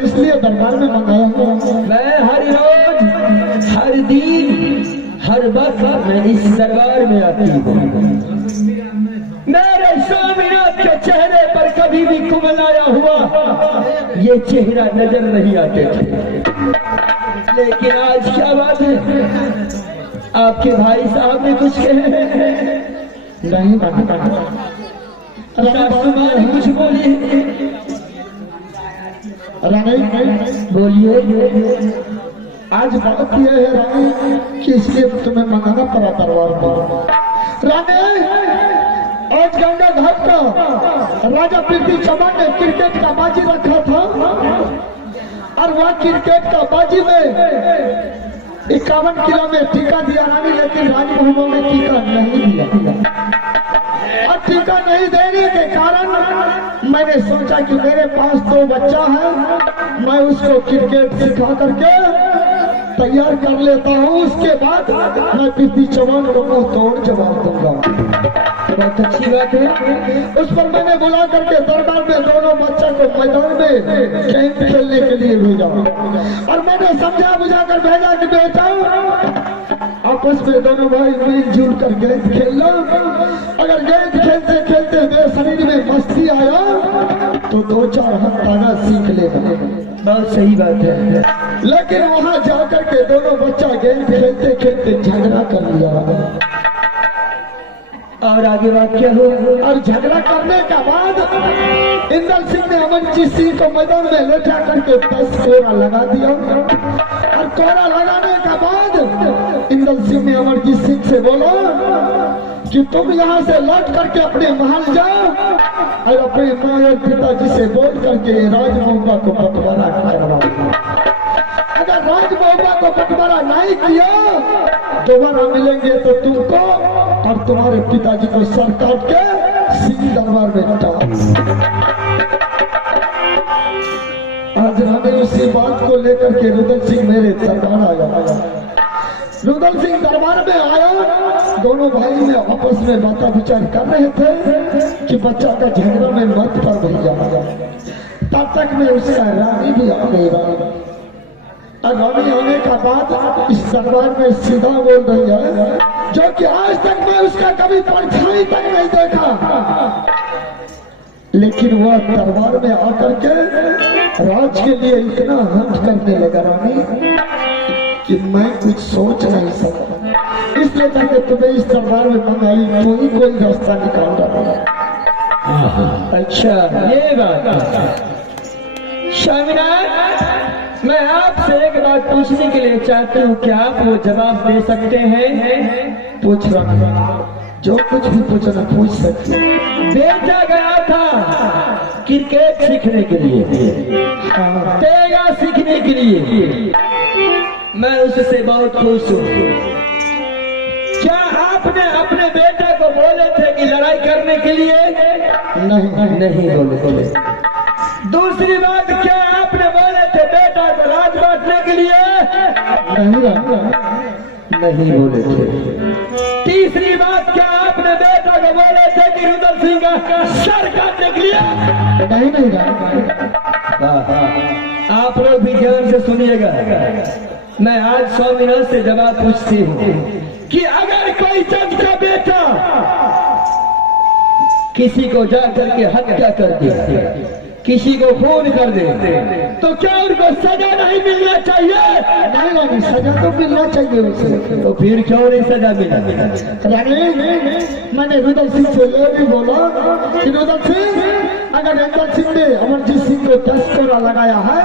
इसलिए दरबार में मंगाया हूँ। मैं हर रोज, हर दिन, हर वक्त मैं इस दरबार में आती हूँ। मेरे स्वामीनाथ के चेहरे पर कभी भी कुमल आया हुआ ये चेहरा नजर नहीं आते थे, लेकिन आज क्या बात है, आपके भाई साहब ने कुछ कहे नहीं कुछ बोलिए, रानी बोलिए। आज बात यह है रानी कि इसलिए तुम्हें मंगाना पड़ा दरबार में। रानी आज गंगा घाट का राजा पृथ्वी चौहान ने क्रिकेट का बाजी रखा था और वह क्रिकेट का बाजी में 51 किलो में टीका दिया रानी, लेकिन राजमहलों ने टीका नहीं दिया। और टीका नहीं देने के कारण मैंने सोचा कि मेरे पास 2 बच्चा है, मैं उसको क्रिकेट सिखा करके तैयार कर लेता हूँ, उसके बाद मैं पृथ्वी चौहान को मुंह तोड़ जवाब दूंगा। बहुत अच्छी बात है। उस पर मैंने बुला करके दरबार में दोनों बच्चा को मैदान में गेम खेलने के लिए भेजा और मैंने समझा बुझा कर भेजा कि बेटा आपस आपस में दोनों भाई मिलजुल कर गेंद खेल लो। अगर गेंद खेलते खेलते मेरे शरीर में मस्ती आया तो 2-4 हाथ ताना सीख लेगा। बहुत सही बात है। लेकिन वहां जाकर के दोनों बच्चा गेंद खेलते खेलते झगड़ा कर लिया। और आगे बात क्या हो? और झगड़ा करने के बाद इंदल सिंह ने अमनजीत सिंह को मैदान में लेटा करके 10 कोरा लगा दिया। और कोरा लगाने के बाद इंदल सिंह ने अमरजीत सिंह से बोला कि तुम यहाँ से लौट करके अपने महल जाओ और अपने माँ और पिताजी से बोल करके राजमहुआ को बंटवारा करवाओ। अगर राजमहुआ को बंटवारा नहीं किया दोबारा मिलेंगे तो तुमको और तुम्हारे पिताजी को सर काट के सिंह दरबार में डाल। आज रानी उसी बात को लेकर के रुदल सिंह मेरे दरबार आया। रुदल सिंह दरबार में आया। दोनों भाई में आपस में बात विचार कर रहे थे कि बच्चा का झगड़ा में मत कर भैया। तब तक में उसका रानी भी आ गई। और रानी आने का बाद इस दरबार में सीधा बोल रही है जो कि आज तक मैं उसका कभी परछाई तक नहीं देखा। लेकिन वह दरबार में आकर के राज के लिए इतना हट करने लगा रानी कि मैं कुछ सोच नहीं सका। इसलिए करके तुम्हें इस दरबार में मंगाई तो ही कोई रास्ता निकाल रहा। अच्छा ये बात। स्वामीनाथ मैं आपसे एक बात पूछने के लिए चाहती हूँ, क्या आप वो जवाब दे सकते हैं? पूछ रहा जो कुछ भी पूछना पूछ सकते। बेटा गया था क्रिकेट सीखने के लिए, तेगा सीखने के लिए। मैं उससे बहुत खुश हूँ। क्या आपने अपने बेटे को बोले थे कि लड़ाई करने के लिए? नहीं बोले। दूसरी बात, क्या आपने बोले थे बेटा को राज बांटने के लिए? नहीं बोले थे। तीसरी बात, क्या आपने बेटा को बोले थे कि रुदल सिंह का सर काटने के लिए? नहीं। आप लोग भी ध्यान से सुनिएगा। मैं आज स्वामीनाथ से जवाब पूछती हूँ कि अगर कोई जज का बेटा किसी को जा करके हत्या कर दे, किसी को खून कर दे, तो क्या उनको सजा नहीं मिलना चाहिए? नहीं, सजा तो मिलना चाहिए उसे। तो फिर क्यों नहीं सजा मिला? मैंने रुदल सिंह से ये भी बोला कि रुदल सिंह अगर इंदल सिंह ने अमरजीत सिंह को 10 कोरा लगाया है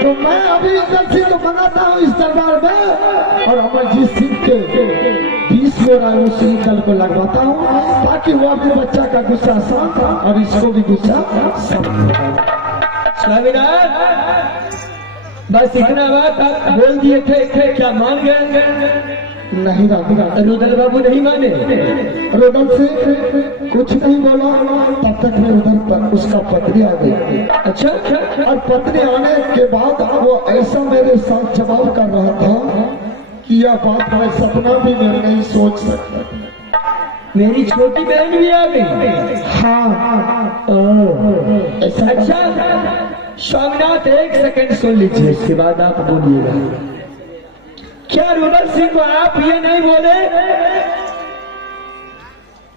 तो मैं अभी इंदल सिंह को मंगाता हूँ इस दरबार में और अमरजीत सिंह के 20 कोरा उस इंदल को लगवाता हूँ ताकि वो अपने बच्चा का गुस्सा शांत और इसको भी गुस्सा शांत। स्वामीनाथ बस इतना बात आप बोल दिए थे, क्या मान गए? नहीं रुदल बाबू नहीं माने। रुदल से कुछ नहीं बोला। तब तक मैं उधर पर उसका पत्नी आ गई। अच्छा। और पत्नी आने के बाद वो ऐसा मेरे साथ जवाब कर रहा था कि यह बात मैं सपना भी मैं नहीं सोच सकता। मेरी छोटी बहन भी आ गई। हाँ ऐसा। अच्छा स्वामीनाथ एक सेकंड सुन लीजिए, इसके बाद आप बोलिएगा। क्या रुदल सिंह को आप ये नहीं बोले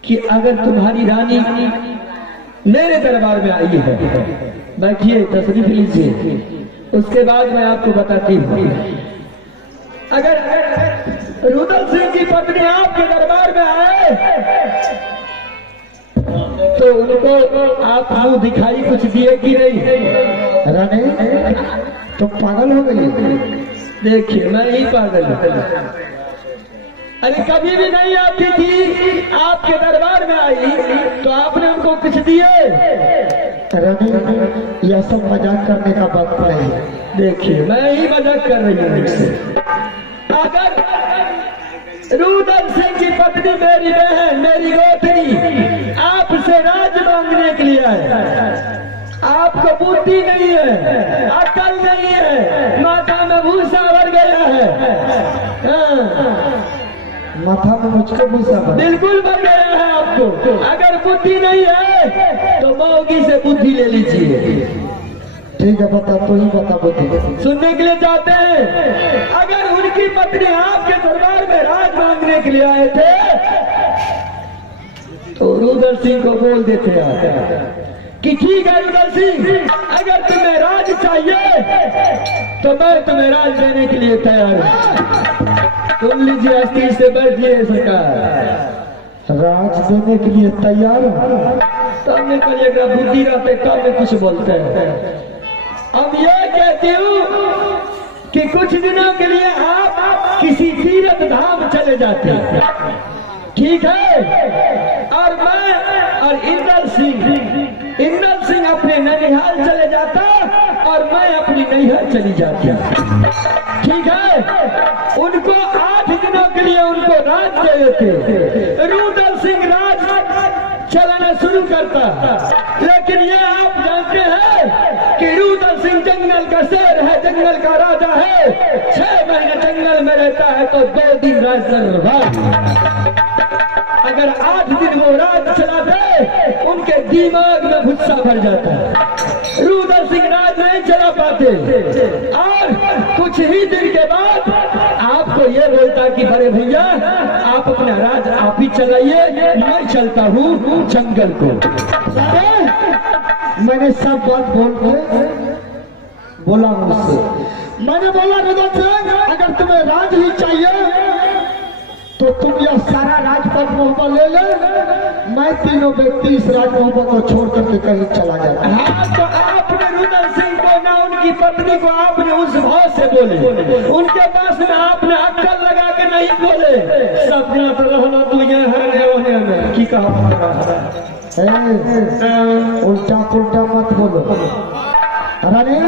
कि अगर तुम्हारी रानी मेरे दरबार में आई है? बैठिए, तशरीफ लीजिए, उसके बाद मैं आपको बताती हूँ। अगर रुदल सिंह की पत्नी आपके दरबार में आए तो उनको आप मुंह दिखाई कुछ दिए कि नहीं? रानी तो पागल हो गई। देखिए मैं ही पागल हूँ। अरे कभी भी नहीं आती थी, आपके दरबार में आई तो आपने उनको कुछ दिए? रानी यह सब मजाक करने का बात नहीं। देखिए मैं ही मजाक कर रही हूँ इससे। अगर रुदल सिंह की पत्नी मेरी बहन, मेरी गोतनी आपसे राज मांगने के लिए आए, आपको बुद्धि नहीं है, अकल नहीं है, माथा में भूसा भर गया है। माथा में मुझको भूसा भर बिल्कुल भर गया है आपको। अगर बुद्धि नहीं है तो मौगी से बुद्धि ले लीजिए। ठीक है, बता, तो ही बता बुद्धि। सुनने के लिए चाहते हैं। अगर उनकी पत्नी आपके दरबार में राज मांगने के लिए आए थे तो रुद्र सिंह को बोल देते हैं कि ठीक है रुद्र सिंह, अगर तुम्हें राज चाहिए तो मैं तुम्हें राज देने के लिए तैयार हूँ। सुन लीजिए, अस्थिर से बैठिए सरकार। राज देने के लिए तैयार हूँ। तब में कहिएगा बुद्धि रहते कब में कुछ बोलते हैं। अब ये कहती हूँ कि कुछ दिनों के लिए आप किसी तीर्थ धाम चले जाते हैं, ठीक है, और मैं और इंदर सिंह अपने ननिहाल चले जाता और मैं अपनी नैहर चली जाती, ठीक है। उनको 8 दिनों के लिए उनको राज दे देते। रुद्र सिंह राज चलाना शुरू करता, लेकिन ये आप जानते हैं कि रुद्र सिंह जंगल का शेर है, जंगल का राजा है। 6 महीने जंगल में रहता है तो 2 दिन राज दरबार। अगर 8 दिन वो राज चलाते उनके दिमाग में गुस्सा भर जाता है। रुद्र सिंह राज नहीं चला पाते और कुछ ही दिन के बाद आपको ये बोलता कि बड़े भैया आप अपना राज आप ही चलाइए, मैं चलता हूँ जंगल को। मैंने सब बात बोला मुझसे। मैंने बोला रुद्र सिंह, अगर तुम्हें राज ही चाहिए तो तुम यह सारा राजपथ मोहब्बा ले ले, मैं तीनों व्यक्ति इस राज मोहब्बा को छोड़ करके कहीं चला जाता। हाँ, तो आपने रुद्र सिंह को ना उनकी पत्नी को आपने उस भाव से बोले, उनके पास में आपने अक्कल लगा के नहीं बोले। सब तो रहना तू है की कहा, उल्टा पुल्टा मत बोलो। रानी,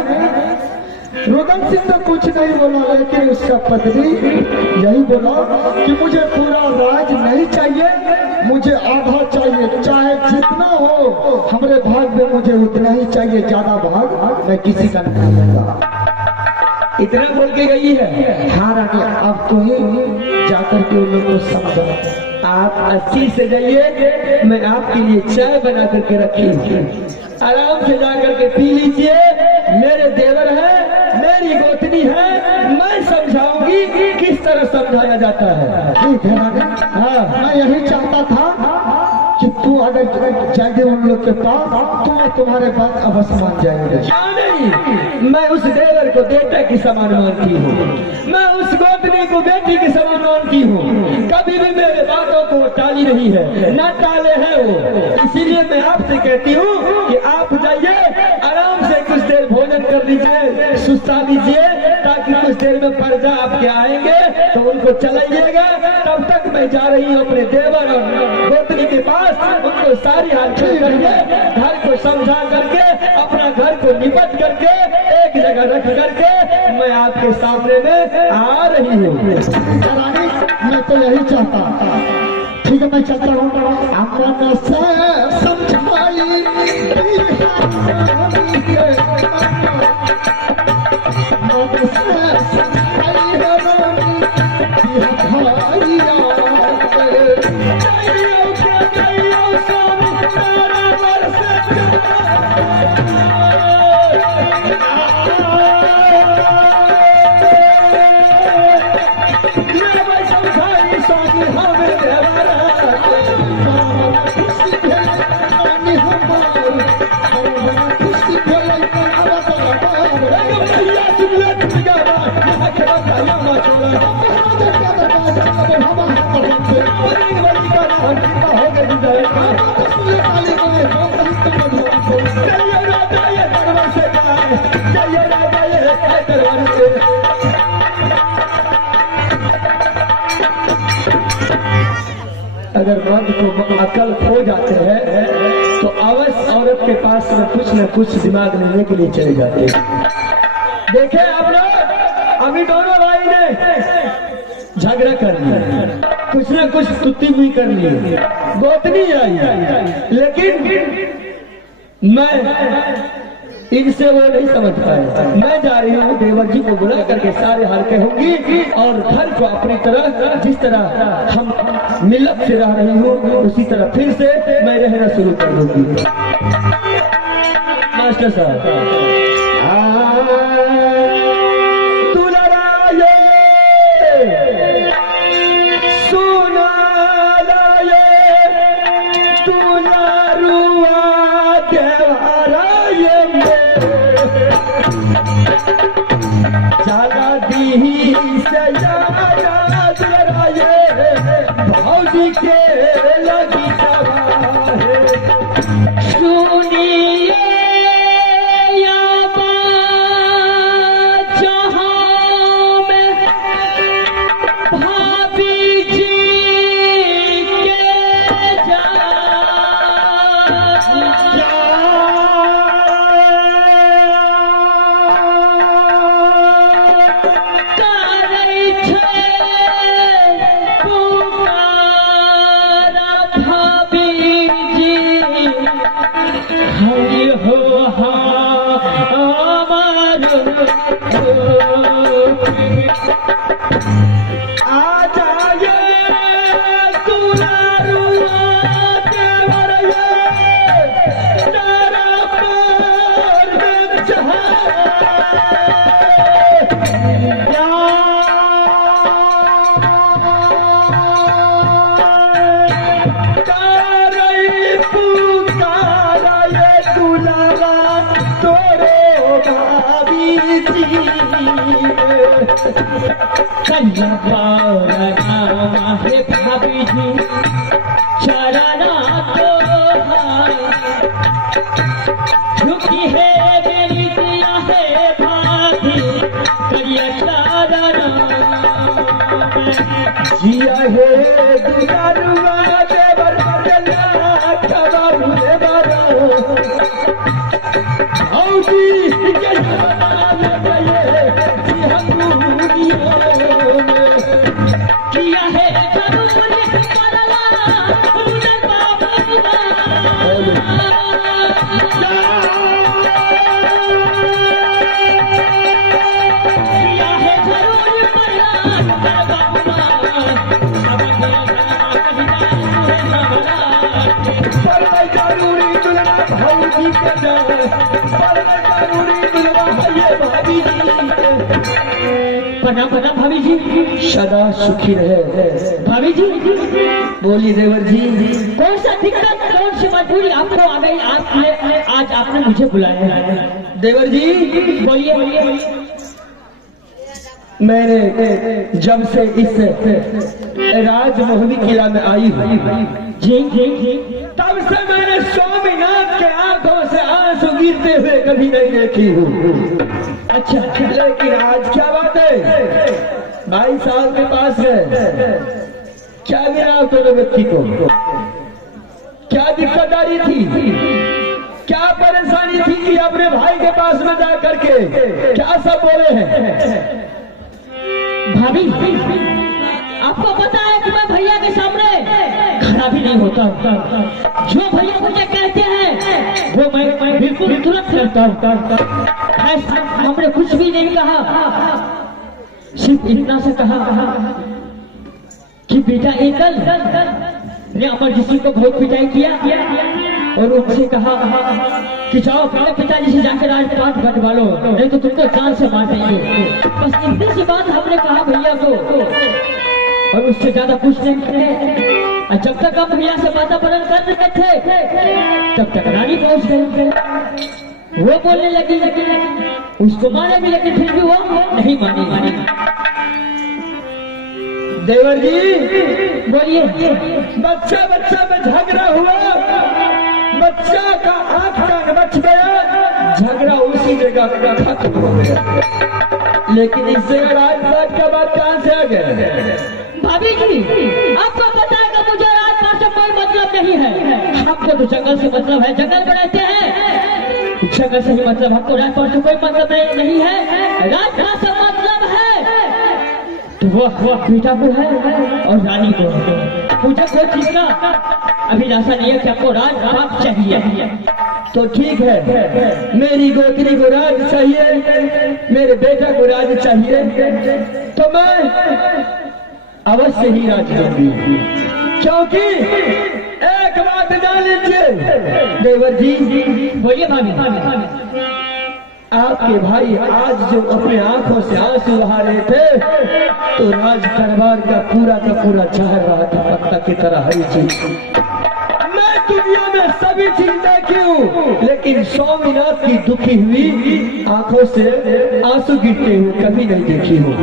रुद्र सिंह तो कुछ नहीं बोला, लेकिन उसका पत्नी यही बोला कि मुझे पूरा राज नहीं चाहिए, मुझे आधा चाहिए, चाहे जितना हो हमारे भाग में मुझे उतना ही चाहिए, ज्यादा भाग मैं किसी का नहीं दूंगा। इतना बोल के गई है। हाँ रानी, अब तो ही जाकर के उन लोगों को समझा। आप अच्छी से जाइए, मैं आपके लिए चाय बना करके रखी हूँ, आराम से जाकर के पी लीजिए। मेरे देवर है, मेरी गोतनी है, मैं समझाऊंगी किस तरह समझाया जाता है। ठीक है रानी। हाँ, मैं यही चाहता था कि तू अगर जाएंगे उन लोग के पास तो तुम्हारे बात अवश्य मान जाएंगे। नहीं, मैं उस देवर को बेटे की समान मानती हूँ, मैं उस गोतनी को बेटी की समान मानती हूँ। कभी भी मेरे बातों को टाली नहीं है, ना टाले हैं वो। इसीलिए मैं आपसे कहती हूँ कि आप जाइए, आराम से कुछ देर भोजन कर लीजिए, सुस्ता लीजिए, ताकि कुछ देर में प्रजा आपके आएंगे तो उनको चलाइएगा। तब तक मैं जा रही हूँ अपने देवर और गोतनी के पास, उनको सारी हाल करके, घर को समझा करके, अपना घर को निपट करके, एक जगह रख करके मैं आपके सामने में आ रही हूँ। रानी, मैं तो यही चाहता। ठीक है, मैं चलता हूँ। अमन से समझाई अगर मर्द को अकल खो जाते हैं तो अवश्य औरत के पास में कुछ न कुछ दिमाग लेने के लिए चले जाते हैं। देखे आप लोग, अभी दोनों भाई ने झगड़ा कर लिया, कुछ न कुछ तुत्ती हुई कर ली, गोतनी आई, लेकिन मैं इनसे वो नहीं समझ पाए। मैं जा रही हूँ देवर जी को बुला करके सारे हाल कहूंगी और घर को अपनी तरह, जिस तरह हम मिलत से रह रही हूँ उसी तरह फिर से मैं रहना शुरू कर दूंगी। मास्टर साहब, दुलराये सुनाराये दुलारुआ देवराये जागा दी से दुलराये भौजी के लगी सुनिए या बात जहाँ में भाभी जी के भाभी जी चरना तो झुकी है मेरी दिया है भाभी करिया चरना जिया है दुलारुआ देवर बदला खबा मुझे बड़ा भौजी के जवान गए जी हम किया है जरूर बदला रुदल बाबा किया है जरूर बदला जरूरी दुल्हा भौजी के जरूरी दुल्हा ये भाभी जी प्रणाम प्रणाम भाभी जी सदा सुखी रहे भाभी जी बोलिए देवर जी कौन सा दिक्कत कौन सी मजबूरी आपको आ गई आज आपने मुझे बुलाया है देवर जी बोलिए मैंने जब से इस राजमोहनी किला में आई हूँ जी जी जी तब से मैंने स्वामीनाथ के आंखों से आंसू गिरते हुए कभी नहीं देखी हूँ अच्छा लेकिन आज क्या बात है 22 साल के पास है क्या मिला दोनों व्यक्ति को क्या दिक्कतदारी थी क्या परेशानी थी कि अपने भाई के पास में जा करके क्या सब बोले हैं भाभी आपको पता है कि मैं भैया के सामने खड़ा भी नहीं होता जो भैया मुझे कहते हैं वो मैं बिल्कुल तुरंत करता हूँ हमने कुछ भी नहीं कहा सिर्फ इतना से कहा कि बेटा एकल ने अमरजीत सिंह को बहुत पिटाई किया और उनसे कहा कि जाओ अपने पिताजी से जाकर राजपाट बंटवा लो नहीं तो तुमको जान से मार देंगे बस इतनी सी बात हमने कहा भैया को और उससे ज्यादा कुछ नहीं करे और जब तक हम भैया से वातावरण कर रहे थे तब तक रानी पहुंच गई वो बोलने लगी उसको मारे भी लेकिन फिर भी वो नहीं मानी देवर जी बोलिए बच्चा में झगड़ा हुआ बच्चा का आंख कान बच गया झगड़ा उसी जगह खत्म हो गया लेकिन इससे राजपाट का बात कहां से आ गया भाभी जी आपको पता है कि मुझे राजपाट से कोई मतलब नहीं है हमको तो जंगल से मतलब है जंगल में रहते हैं जंगल से ही मतलब हमको राजपाट से कोई मतलब नहीं है राजपाट से मतलब है तो वो बेटा को है और रानी को मुझे कोई चीज का अभिलाषा नहीं है कि आपको राजपाट चाहिए तो ठीक है मेरी गोत्री को राज चाहिए मेरे बेटा को राज चाहिए तो मैं अवश्य ही राज दूंगी क्योंकि एक बात जान लीजिए देवर जी बोलिए भाभी आपके भाई आज जो अपने आंखों से आंसू बहा रहे थे तो राज दरबार का पूरा चहर रहा था पत्ता की तरह हरी चीज। मैं दुनिया में सभी चीज देखी हूँ लेकिन स्वामीनाथ की दुखी हुई आंखों से आंसू गिरते हुए कभी नहीं देखी हूँ।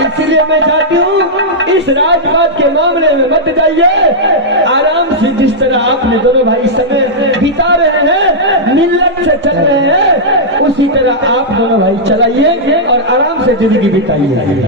इसलिए मैं चाहती हूँ इस राजपाट के मामले में मत जाइए, आराम से जिस तरह आपने दोनों भाई समय बिता रहे हैं, मिल्लत से चल रहे हैं, उसी तरह आप दोनों भाई चलाइए और आराम से जिंदगी बिताइए।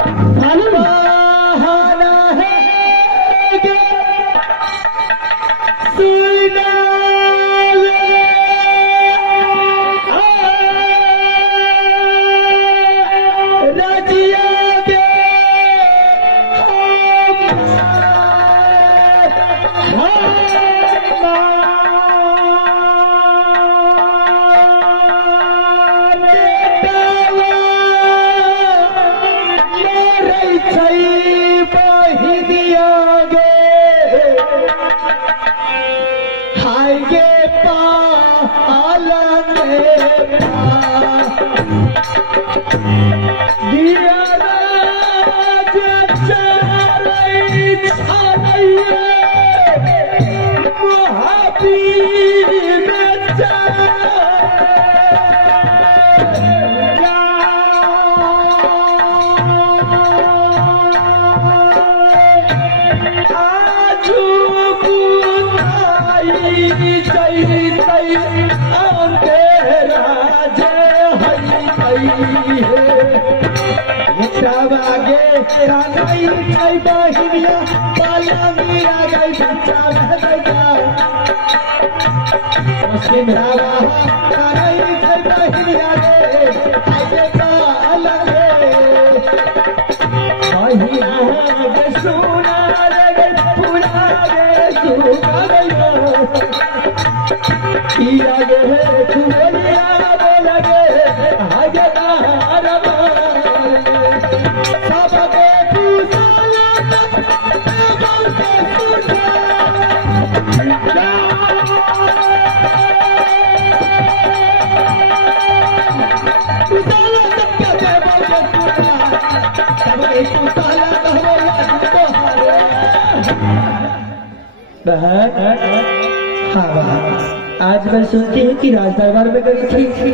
आज मैं सुनती हूँ कि राज दरबार में गई थी।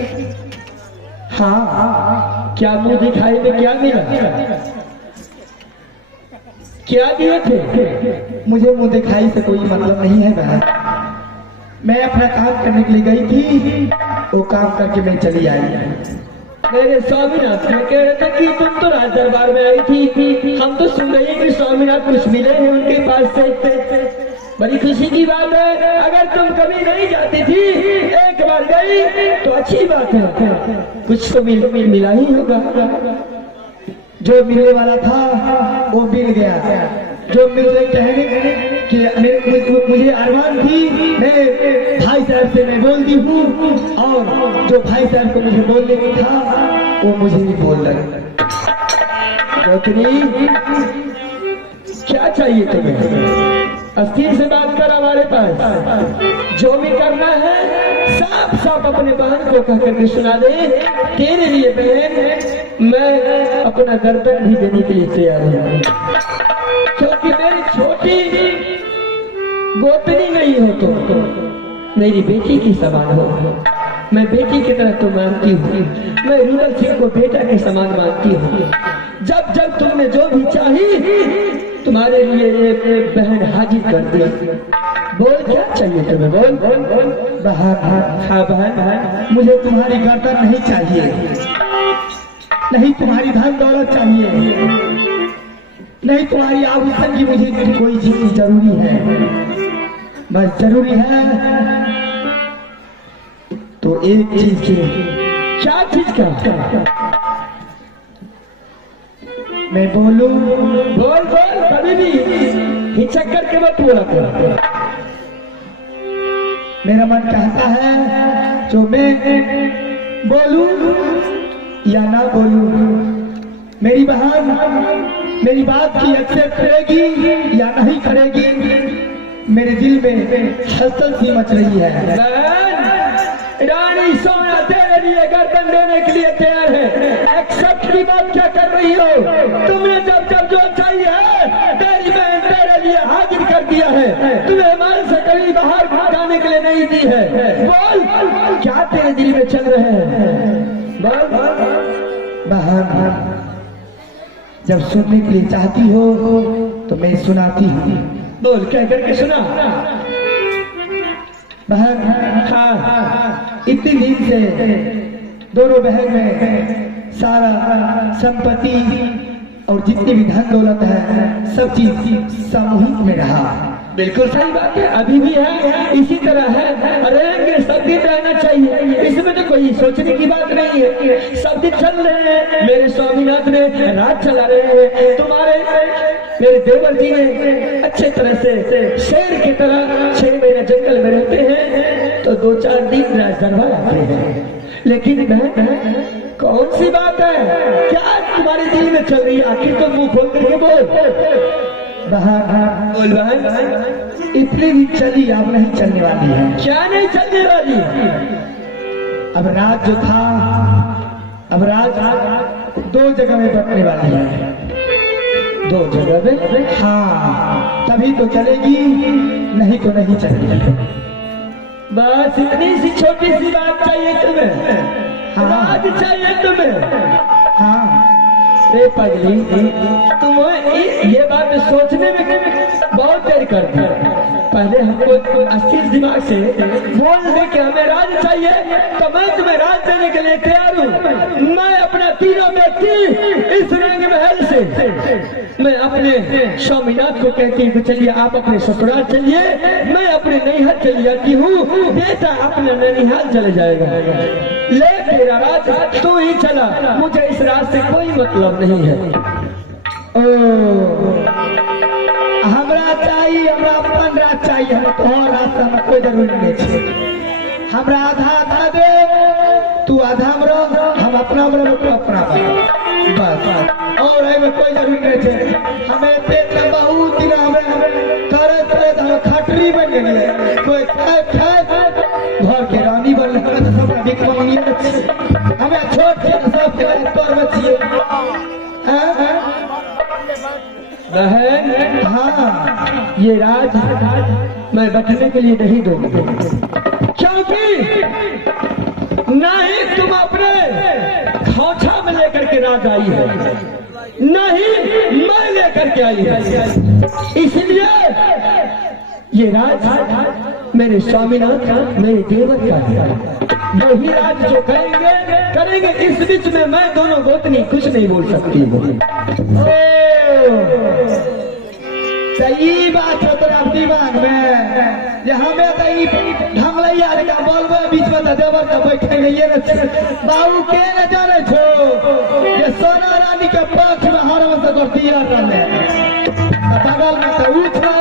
हाँ, क्या मुंह दिखाई में क्या मिला, क्या दिए थे? मुझे मुंह दिखाई से कोई मतलब नहीं है बहन। मैं अपना काम करने के लिए गई थी, वो काम करके मैं चली आई। मेरे स्वामीनाथ में कह रहे थे कि तुम तो राज दरबार में आई थी, हम तो सुन रहे हैं कि स्वामीनाथ कुछ मिले हैं उनके पास से। बड़ी खुशी की बात है। अगर तुम कभी नहीं जाती थी, एक बार गई तो अच्छी बात है, कुछ तो मिला ही होगा। जो मिलने वाला था वो मिल गया। जो मिलने कहने कि मुझे अरमान थी, मैं भाई साहब से मैं बोल दी हूँ, और जो भाई साहब को मुझे बोलने की था वो मुझे भी बोल रहे। क्या चाहिए तुम्हें? अस्थिर से बात कर हमारे पास। जो भी करना है साफ साफ अपने बहन को कह करके सुना दे। तेरे लिए बहन मैं अपना गर्दन भी देने के लिए तैयार हूँ, क्योंकि मेरी छोटी गोतनी नहीं हो तो मेरी बेटी की समान हो। मैं बेटी की तरह तो मानती हूँ, मैं रूरल सिंह को बेटा के समान मानती हूँ। जब जब तुमने जो भी चाही तुम्हारे लिए बहन हाजिर कर दी। बोल क्या चाहिए तुम्हें? बोल। हाँ बहन, मुझे तुम्हारी गर्दन नहीं चाहिए, नहीं तुम्हारी धन दौलत चाहिए, नहीं तुम्हारी आभूषण की मुझे कोई चीज जरूरी है। बस जरूरी है तो एक चीज की। क्या चीज का? मैं बोलूं? बोल कभी भी हिचक करके मत बोला कर। मेरा मन कहता है जो मैं बोलूं या ना बोलूं, मेरी बहन मेरी बात की एक्सेप्ट करेगी या नहीं करेगी, मेरे दिल में हलचल सी मच रही है। रानी सोना तेरे लिए गर्दन देने के लिए तैयार है। एक्सेप्ट की बात क्या कर रही हो? तुम्हें जब जब जो चाहिए तेरी बहन तेरे लिए हाजिर कर दिया है, तुम्हें हमारे से कभी बाहर जाने के लिए नहीं दी है। बोल क्या तेरे दिल में चल रहे हैं? बहन जब सुनने के लिए चाहती हो तो मैं सुनाती हूँ। बोल कह करके सुना। बहन हाँ, इतनी दिन से दोनों बहन में सारा संपत्ति और जितनी भी धन दौलत है सब चीज सामूहिक में रहा। बिल्कुल सही बात है, अभी भी है, इसी तरह है, रहेंगे, सब दिन रहना चाहिए, इसमें तो कोई सोचने की बात नहीं है। सब दिन चल रहे हैं, मेरे स्वामीनाथ ने राज चला रहे हैं, तुम्हारे मेरे देवर जी ने अच्छे तरह से शेर की तरह 6 महीने जंगल में रहते हैं तो 2-4 दिन राज दरबार आते हैं। लेकिन बहन कौन सी बात है, क्या तुम्हारे दिल में चल रही है? आखिर तो मुंह खोल करके बोल। बहन बोल बहन, इतनी भी चली अब नहीं चलने वाली है। क्या नहीं चलने वाली? अब राज जो था अब राज 2 जगह में बंटने वाली है। 2 जगह में? हाँ, तभी तो चलेगी, नहीं तो नहीं चलेगी। बस इतनी सी छोटी सी बात चाहिए तुम्हें? राज चाहिए तुम्हें? हाँ ए पगली, तुम्हें ये बात सोचने में बहुत देर कर दी। पहले हमको अस्थिर दिमाग से बोल दे कि हमें राज चाहिए तो मैं तुम्हें राज देने के लिए तैयार हूँ। मैं अपना तीनों व्यक्ति इस रंग महल से मैं अपने स्वामीनाथ को कहती हूँ चलिए आप अपने ससुराल चलिए, मैं अपने नैहर चली जाती हूँ, बेटा अपने नैनिहाल चले जाएगा। ले तेरा राज तू ही चला, मुझे इस राज से कोई मतलब नहीं है। हमरा चाहिए, हमरा अपन राज चाहिए, हम तोहर रास्ता में कोई जरूरी नहीं है। हमरा आधा आधा दे, तू आधा में रह, हम अपना में रह, तू अपना में, बस। और में कोई जरूरी नहीं है। हमें पेट में बहुत दिन हमें करे करे हम खटरी बन गए, कोई खाए खाए घर के रानी बन गए, तो सब बिक मांगी हमें छोड़ के सब तोर बचिए। बहन हाँ, ये राज मैं बचने के लिए नहीं दूंगा, क्योंकि नहीं तुम अपने खोछा में लेकर के राज आई है, नहीं मैं लेकर के आई है। इसलिए ये राज मेरे स्वामीनाथ का, मेरे देवर का है। वही राज जो करेंगे करेंगे, इस बीच में मैं दोनों गोतनी कुछ नहीं बोल सकती हूँ। सही बात है तोरा दिमाग में, जे हमें तो ई ढंगलैया लगा बोलबे बीच में तो देवर के बैठे गइए न बाबू के न जाने छो जे सोना रानी के पक्ष में हर वक्त करती रहले, बगल में तो ऊ छो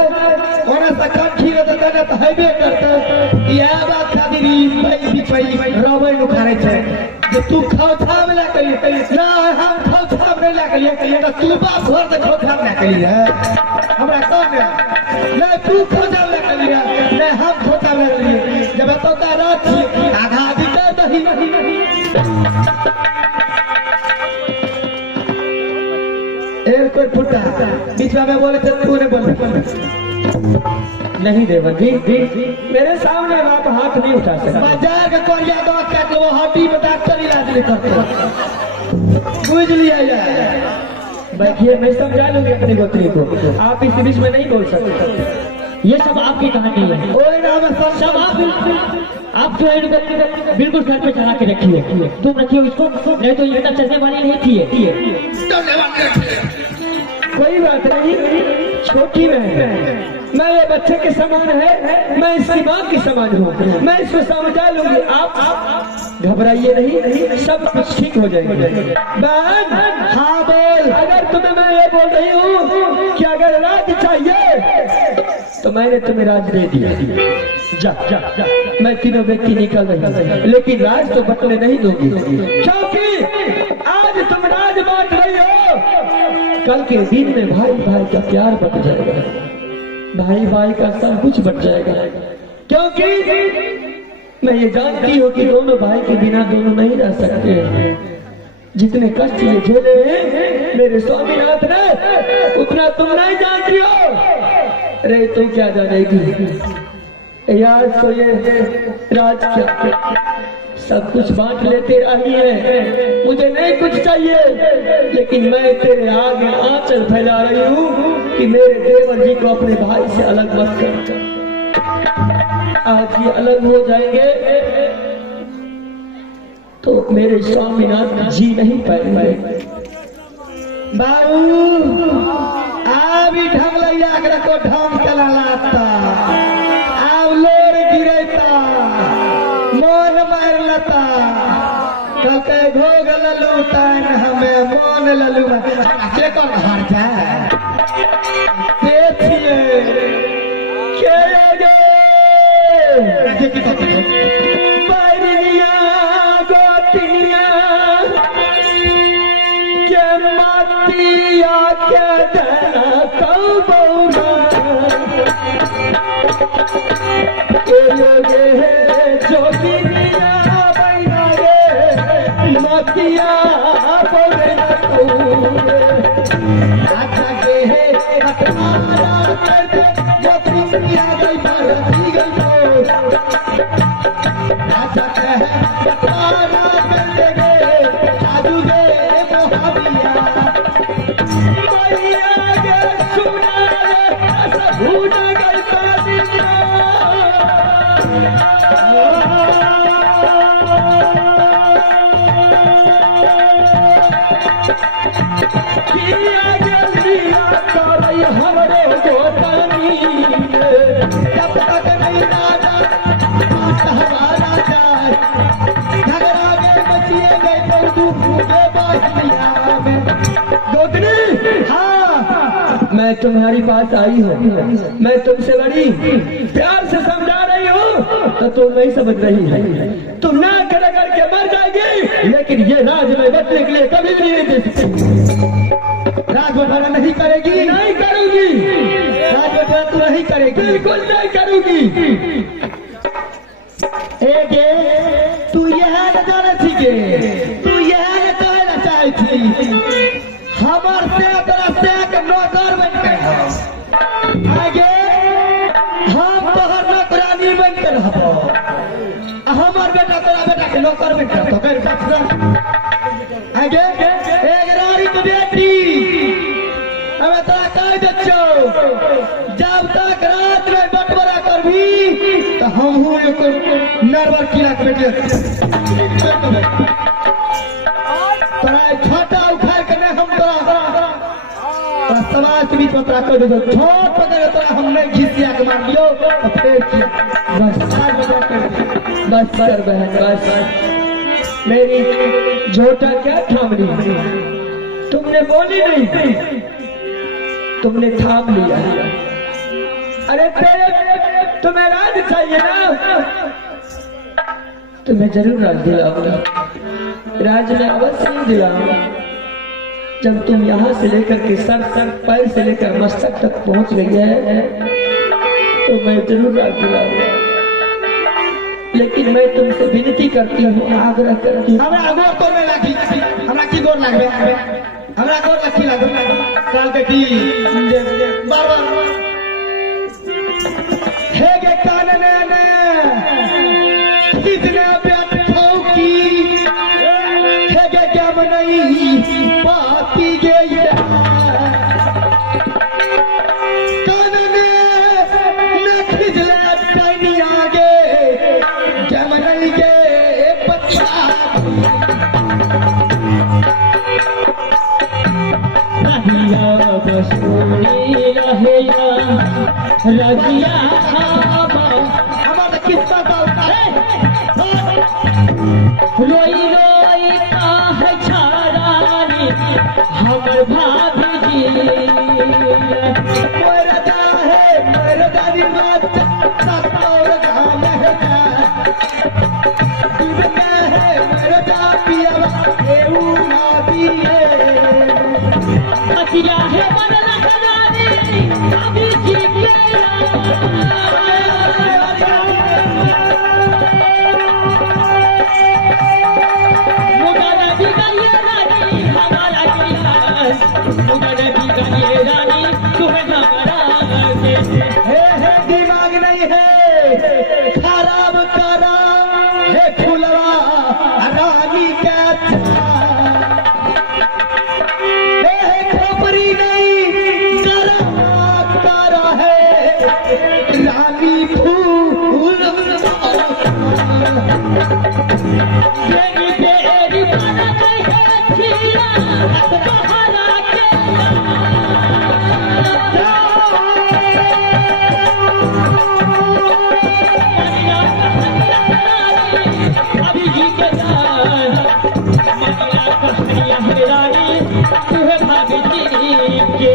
ओने से कंठी रे देने तो हेबे करते। यह बात खातिर ई बीच में रबै उखाड़े छे जे तू खौछा में ला करी ना, हम खौछा में ला करी तो तू बाप घर से खौछा में ला करी है। हमरा कौन है नहीं तू खोजा में कर लिया, नहीं हम खोजा में कर लिए, जब तो का रात थी आधा आधी तो नहीं। एक कोई फुटा बीच में बोले थे, तू ने बोले नहीं देवर जी, मेरे सामने आप हाथ नहीं उठा सकते। बाजार के कोरिया दांत काट लो, हड्डी में डॉक्टर इलाज नहीं करते, बुझ लिया यार। बैठिए, मैं समझा लूंगी अपनी गोत्री को, आप इस बीच में नहीं बोल सकते। ये सब आपकी कहानी है, ओए नाम सब आप जो है इनको बिल्कुल सर पे चढ़ा के रखिए, तुम रखिए इसको, नहीं तो ये तक चलने वाली नहीं थी। कोई बात नहीं, छोटी मैं ये बच्चे के समान है, मैं इसकी माँ की समान हूँ, मैं इसको समझा लूंगी। आप घबराइए नहीं, सब कुछ ठीक हो जाएगा। बहन हाँ बोल, अगर तुम्हें मैं ये बोल रही हूँ कि अगर राज चाहिए तो मैंने तुम्हें राज दे दिया, जा जा जा, मैं तीनों व्यक्ति निकल रही हूँ, लेकिन राज तो बटने नहीं दूंगी, क्योंकि आज तुम राज बांट रही हो, कल के दिन में भाई भाई का प्यार बट जाएगा, भाई भाई का सब कुछ बच जाएगा। क्योंकि मैं ये जानती हूँ कि दोनों भाई के बिना दोनों नहीं रह सकते। जितने कष्ट ये झेले हैं मेरे स्वामीनाथ ने, उतना तुम नहीं जानती हो। अरे तुम क्या जानेगी यार, तो ये राज क्या सब कुछ बांट लेते रही है, मुझे नहीं कुछ चाहिए, लेकिन मैं तेरे आगे आंचल फैला रही हूँ कि मेरे देवर जी को अपने भाई से अलग मत कर। आज ये अलग हो जाएंगे तो मेरे स्वामीनाथ जी नहीं पाएंगे। बाबू अभी ढंग लैया को ढंग चला लाता, अब लोर गिरता, मन मार लता, कहते भोग ललू तन हमें मन ललू के कर हर जाए देखिए के गे बैरिया गोटिया के मातिया के देना कौबौना गे जोगिनिया बैना गे मातिया बोलना तू अच्छा के है कटमारा कर दे जो दुनिया गई भरती गई अच्छा के है कटमारा कर दे जादू दे मोहबिया मैया गे सुना रे भूल गई पादिया किया गलिया करे हमरे गोतानी जब तक नहीं राजा हमारा जाए झगड़ा के बचिए गए तो तू भूखे बाहिया में गोतनी। हाँ मैं तुम्हारी पास आई हूँ, मैं तुमसे बड़ी प्यार से समझा रही हूँ तो तुम नहीं समझ रही है। तुम ना कर करके मर जाएगी, लेकिन ये राज में बचने के लिए कभी भी नहीं दे सकती। राज बटाना नहीं करेगी, नहीं करूंगी, राज बटाना तू नहीं करेगी, बिल्कुल नहीं करूंगी। एगे तू यह न जाने थी के तू यह न कहना चाही थी हमर से तोरा से के नौकर बन के आगे हम तोहर नौकरानी बन के रहबो, हमर बेटा तोरा बेटा के नौकर बन के तो कर आगे एक रानी तो बेटी हमें तोरा कह दच्छो जब तक रात में बटवारा करबी तो हम हूँ एक नरवर किला के बेटे तोरा छोटा उखाड़ के नहीं हम तोरा समाज के बीच में तोरा कर दो छोट पकड़ तोरा हम नहीं घिसिया के मार लियो तो फिर किया बस बस कर बहन बस, मेरी झोटा क्या थाम ली, तुमने बोली नहीं, तुमने थाम लिया। अरे तेरे तुम्हें राज चाहिए ना, तुम्हें जरूर राज दिलाऊंगा, राज में अवश्य दिलाऊंगा। जब तुम यहाँ से लेकर के सर पैर से लेकर मस्तक तक पहुंच गई है तो मैं जरूर राज दिलाऊंगा, लेकिन मैं तुमसे विनती करती हूँ, आग्रह करती हूँ। हमरा गोर तो नहीं लागी, हमरा की गोर लागबे, हमरा गोर लखी लागो साल के की बार बार हे गे कानने ने कितने प्यार ठोकी हे गे क्या बनाई पाती गई कानने न खिजले टाइनी आगे क्या बनाई गे बच्चा रहिया बसोरी रहेया रजिया हमारा किस्सा रोई रोई का है छारानी हमर भाभी जी मरदा है मरदा दी बात और काम है दुनिया है मरदा पिया एऊ नादी है अतिया है बदला करानी अभी जी के भागेगा ये रानी तुम्हें घबरा के। हे दिमाग नहीं है खराब करा हे फुलवा रानी का हे खोपरी नहीं करा है रानी फूल तेरी तेरी माना नहीं छीला बहारा के। अभी जी के जान मनिया कहानियां है रानी तुम्हें भागेगी के।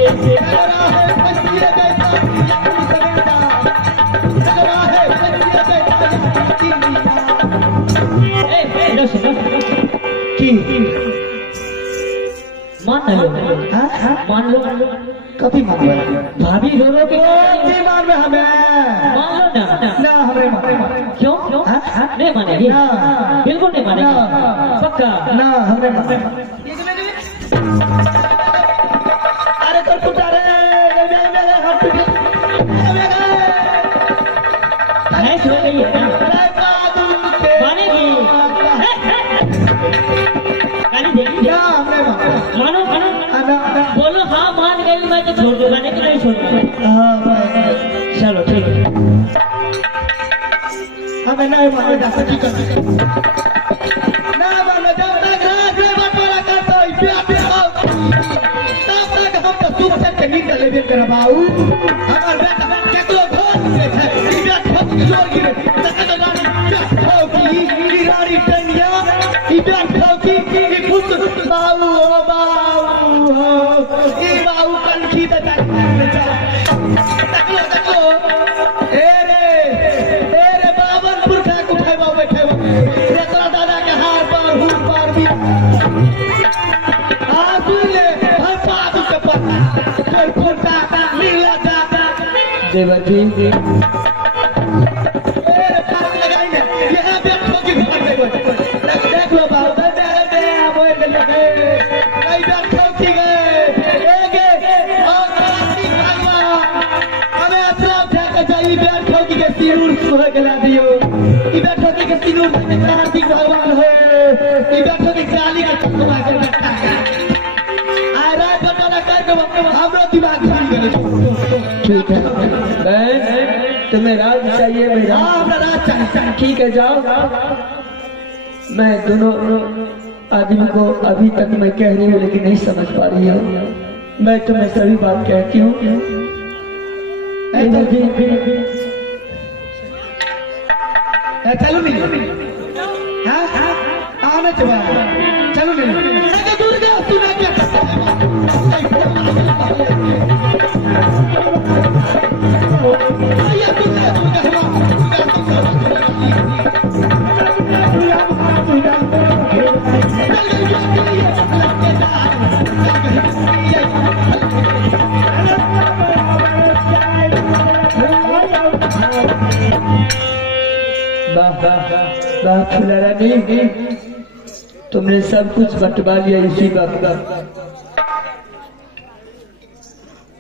मान लो कभी मान लो भाभी रो रो के मान में हमें मान लो ना। ना हमें मान क्यों क्यों नहीं मानेगी? ना। बिल्कुल नहीं मानेगी। ना। पक्का ना हमें मान अरे कर तू रे भैंस हो गई है ना? मानेगी गाली देगी क्या हमें मानो मानो बोलो हाँ मान गई मैं तो छोड़ दूंगा नहीं तो नहीं छोड़ूंगा। चलो ठीक है। हमें नहीं मान जा सकी कर ना मानो जब तक रात में बटवारा करता हो तब तक हम तो चुप से नींद लेबे करबाऊ हमार बेटा केकरो घर में छै ई बेटा ठोक के जोर गिरे तक तो रानी ठोकी ई रानी टनिया ई बेटा ठोकी ई पुत बाऊ ओ बाऊ हो ई बाऊ कनखी त तकलो ए रे बावन पुरखा को उठाइबा बैठे तेरा दादा के हार पर हुर पर भी देवती देख लो बाबू सिंदूर गला दियो ई बैठो के सिंदूर कार्तिक भगवान हो ई बैठो के काली के चकमा के बैठा आ रात बता कर के हमरो दिमाग खुल गेल। ठीक है बहन तुम्हें राज चाहिए मेरा? हाँ राज चाहिए। ठीक है जाओ। मैं दोनों आदमी को अभी तक मैं कह रही हूँ लेकिन नहीं समझ पा रही हूँ। मैं तुम्हें सभी बात कहती हूँ। चलो नहीं हाँ हाँ आना चाहिए चलो नहीं दुर्गा सुना क्या फुलरानी तुमने सब कुछ बंटवा लिया इसी वक्त।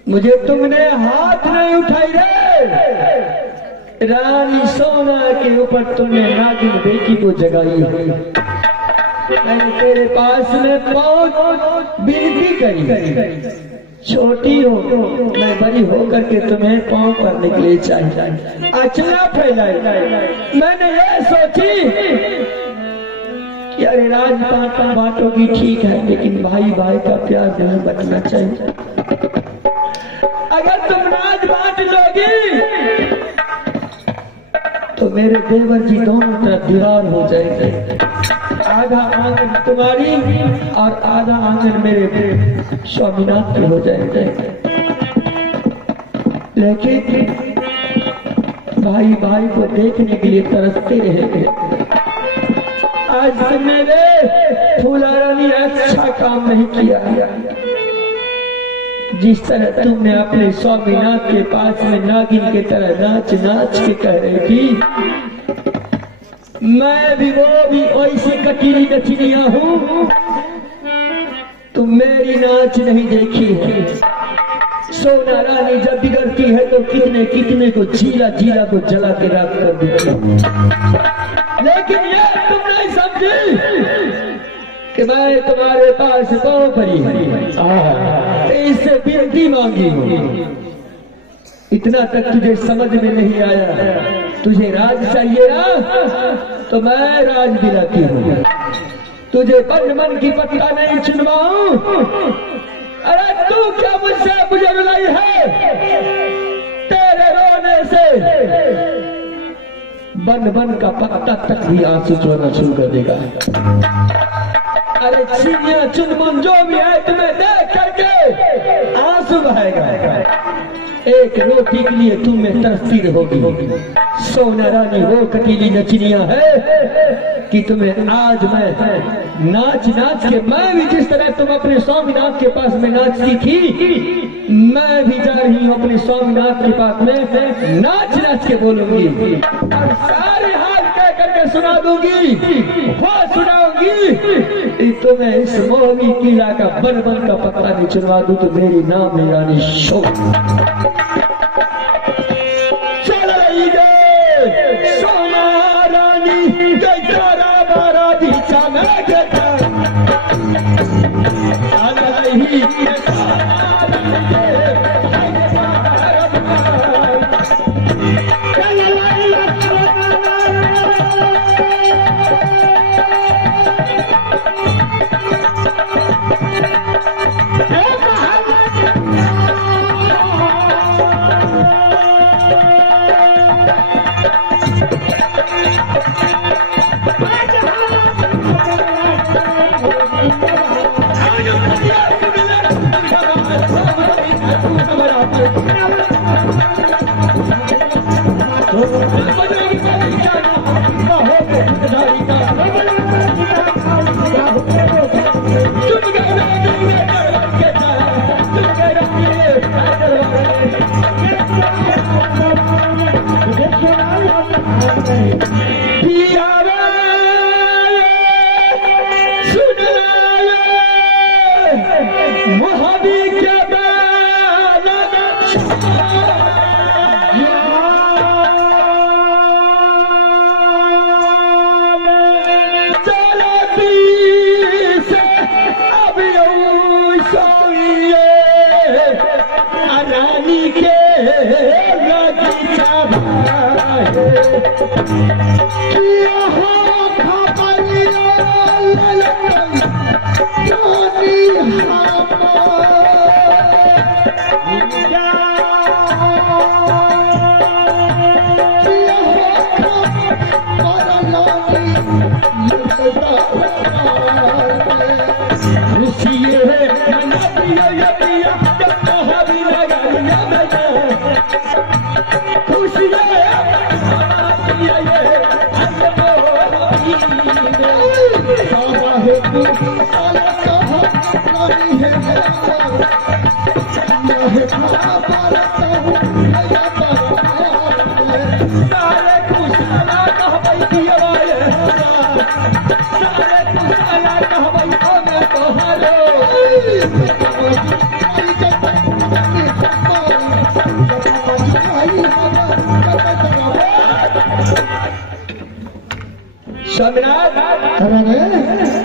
मुझे तुमने हाथ नहीं उठाई रे रानी सोना के ऊपर तुमने नागिन बेटी को जगाई है। मैंने तेरे पास में बहुत विनती करी छोटी हो मैं बड़ी होकर के तुम्हें पाँव करने के लिए चाहिए अचला फैलाई। मैंने ये सोची कि अरे राज बांटोगी ठीक है लेकिन भाई भाई का प्यार नहीं बचना चाहिए। अगर तुम राज बांट लोगी तो मेरे देवर जी दोनों तरफ दीवार हो जाएंगे। आधा आंगन तुम्हारी और आधा आंगन मेरे स्वामीनाथ के हो जाएंगे। लेकिन भाई भाई को देखने के लिए तरसते रहेंगे। आज मेरे फुलरानी अच्छा काम नहीं किया। जिस तरह तुमने अपने स्वामीनाथ के पास में नागिन के तरह नाच नाच के कह रही थी मैं भी वो भी वैसे कटीली नचनिया हूँ। तुम मेरी नाच नहीं देखी है। सोना रानी जब बिगड़ती है तो कितने कितने को जीला जीला को जला के राख कर देती है। लेकिन ये तुम नहीं समझी कि मैं तुम्हारे पास पाँव पड़ी है, इससे विनती मांगी हूँ। इतना तक तुझे समझ में नहीं आया, तुझे राज चाहिए ना, तो मैं राज दिलाती हूँ। तुझे बन मन की पत्ता नहीं चुनवाऊं। अरे तू क्या मुझे रुलाई है? तेरे रोने से बन बन का पत्ता तक भी आंसू चोना शुरू कर देगा। अरे चिड़िया चुनमुन जो भी है तुम्हें देख करके आंसू बहेगा। एक रोटी के लिए तुम्हें तरसती रहोगी। सोना रानी वो कटीली नचनिया है कि तुम्हें आज मैं नाच नाच के, मैं भी जिस तरह तुम अपने स्वामीनाथ के पास में नाचती थी, मैं भी जा रही हूँ अपने स्वामीनाथ के पास में नाच नाच के बोलूंगी और सारे हाल कह करके सुना दूंगी, वो सुनाऊंगी। तुम्हें इस मोहनी किला का बन बन का पत्ता नहीं चुनवा दूं तो मेरी नाम है रानी शो। चल रही गए सोना रानी गैरा बारा दीचा में गया चल रही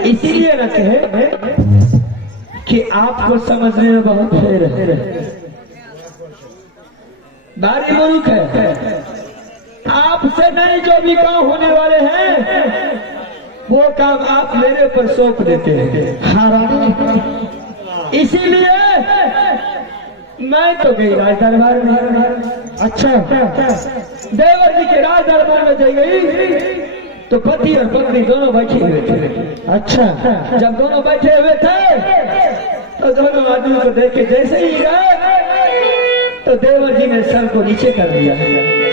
इसीलिए रखे कि आपको समझने में बहुत फेर है। बारी मुल्क है, आपसे नहीं जो भी काम होने वाले हैं वो काम आप मेरे पर सौंप देते हैं। इसीलिए मैं तो गई राज दरबार में। अच्छा, देवर जी के राज दरबार में गई तो पति और पत्नी दोनों बैठे हुए थे। अच्छा, जब दोनों बैठे हुए थे तो दोनों आदमी को देख के जैसे ही गए तो देवर जी ने सर को नीचे कर दिया।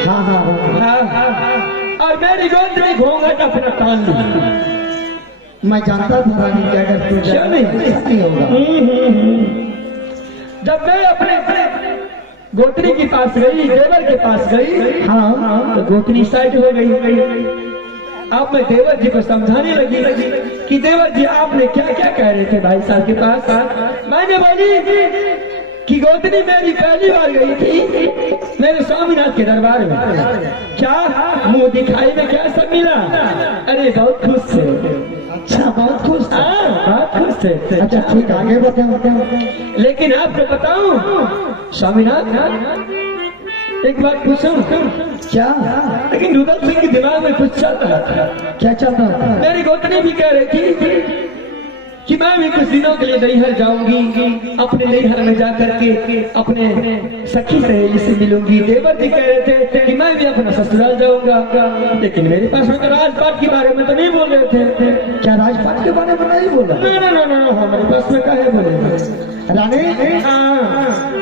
हाँ हाँ हाँ, और मेरी गोंदली घूंघट अपना तान ली। मैं जानता था रानी क्या नहीं होगा। जब मैं अपने गोत्री के पास गई, देवर के पास गई, हाँ तो गोत्री साइड हो गई। अब मैं देवर जी को समझाने लगी कि देवर जी आपने क्या क्या कह रहे थे भाई साहब के पास। मैंने बोली कि गोतनी मेरी पहली बार गई थी मेरे स्वामीनाथ के दरबार में। क्या मुंह दिखाई में क्या सब मिला? अरे बहुत खुश थे। अच्छा, बहुत खुश था। बहुत खुश थे। अच्छा ठीक, आगे बताओ। लेकिन आपको बताऊं स्वामीनाथ, एक बात पूछूं क्या? लेकिन रुदल सिंह के दिमाग में कुछ चल रहा था। क्या चल रहा था? मेरी गोतनी भी कह रही थी कि मैं भी कुछ दिनों के लिए नैहर जाऊंगी, अपने नैहर में जाकर के अपने सखी सहेली से मिलूंगी। देवर जी कह रहे थे कि मैं भी अपना ससुराल जाऊंगा। लेकिन मेरे पास में तो राजपाट के बारे में तो नहीं बोल रहे थे। क्या राजपाट के बारे में नहीं बोला? ना, हमारे पास में क्या है बोले। रानी,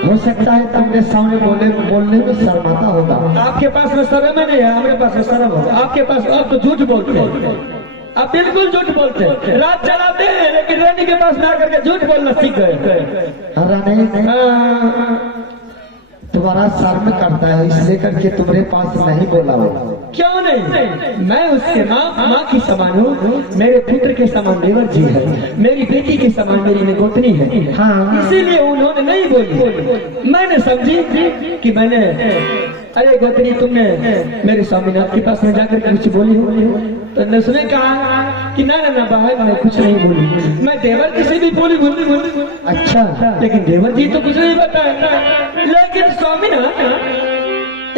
हो सकता है तुमने सामने बोलने में शर्माता होगा। आपके पास में शर्म नहीं है, हमारे पास में शर्म होगा। आपके पास आप तो झूठ बोलते हैं, आप बिल्कुल झूठ बोलते हैं। रात चलाते हैं लेकिन रानी के पास में आकर के झूठ बोलना सीख गए। रानी, तुम्हारा शर्म करता है इसलिए करके तुम्हारे पास नहीं बोला होगा। क्यों नहीं? मैं उसके माँ की समान हूँ। मेरे पुत्र के समान देवर जी है, मेरी बेटी के समान मेरी में गोतनी है। हाँ, इसीलिए उन्होंने नहीं बोली। मैंने समझी कि मैंने, अरे गोतनी तुमने मेरे स्वामीनाथ के पास में जाकर के कुछ बोली हो? तो ने उसने कहा कि ना बाहर मैं कुछ नहीं बोली, मैं देवर जी से भी बोली। अच्छा, लेकिन देवर जी तो कुछ नहीं बताया। लेकिन स्वामीनाथ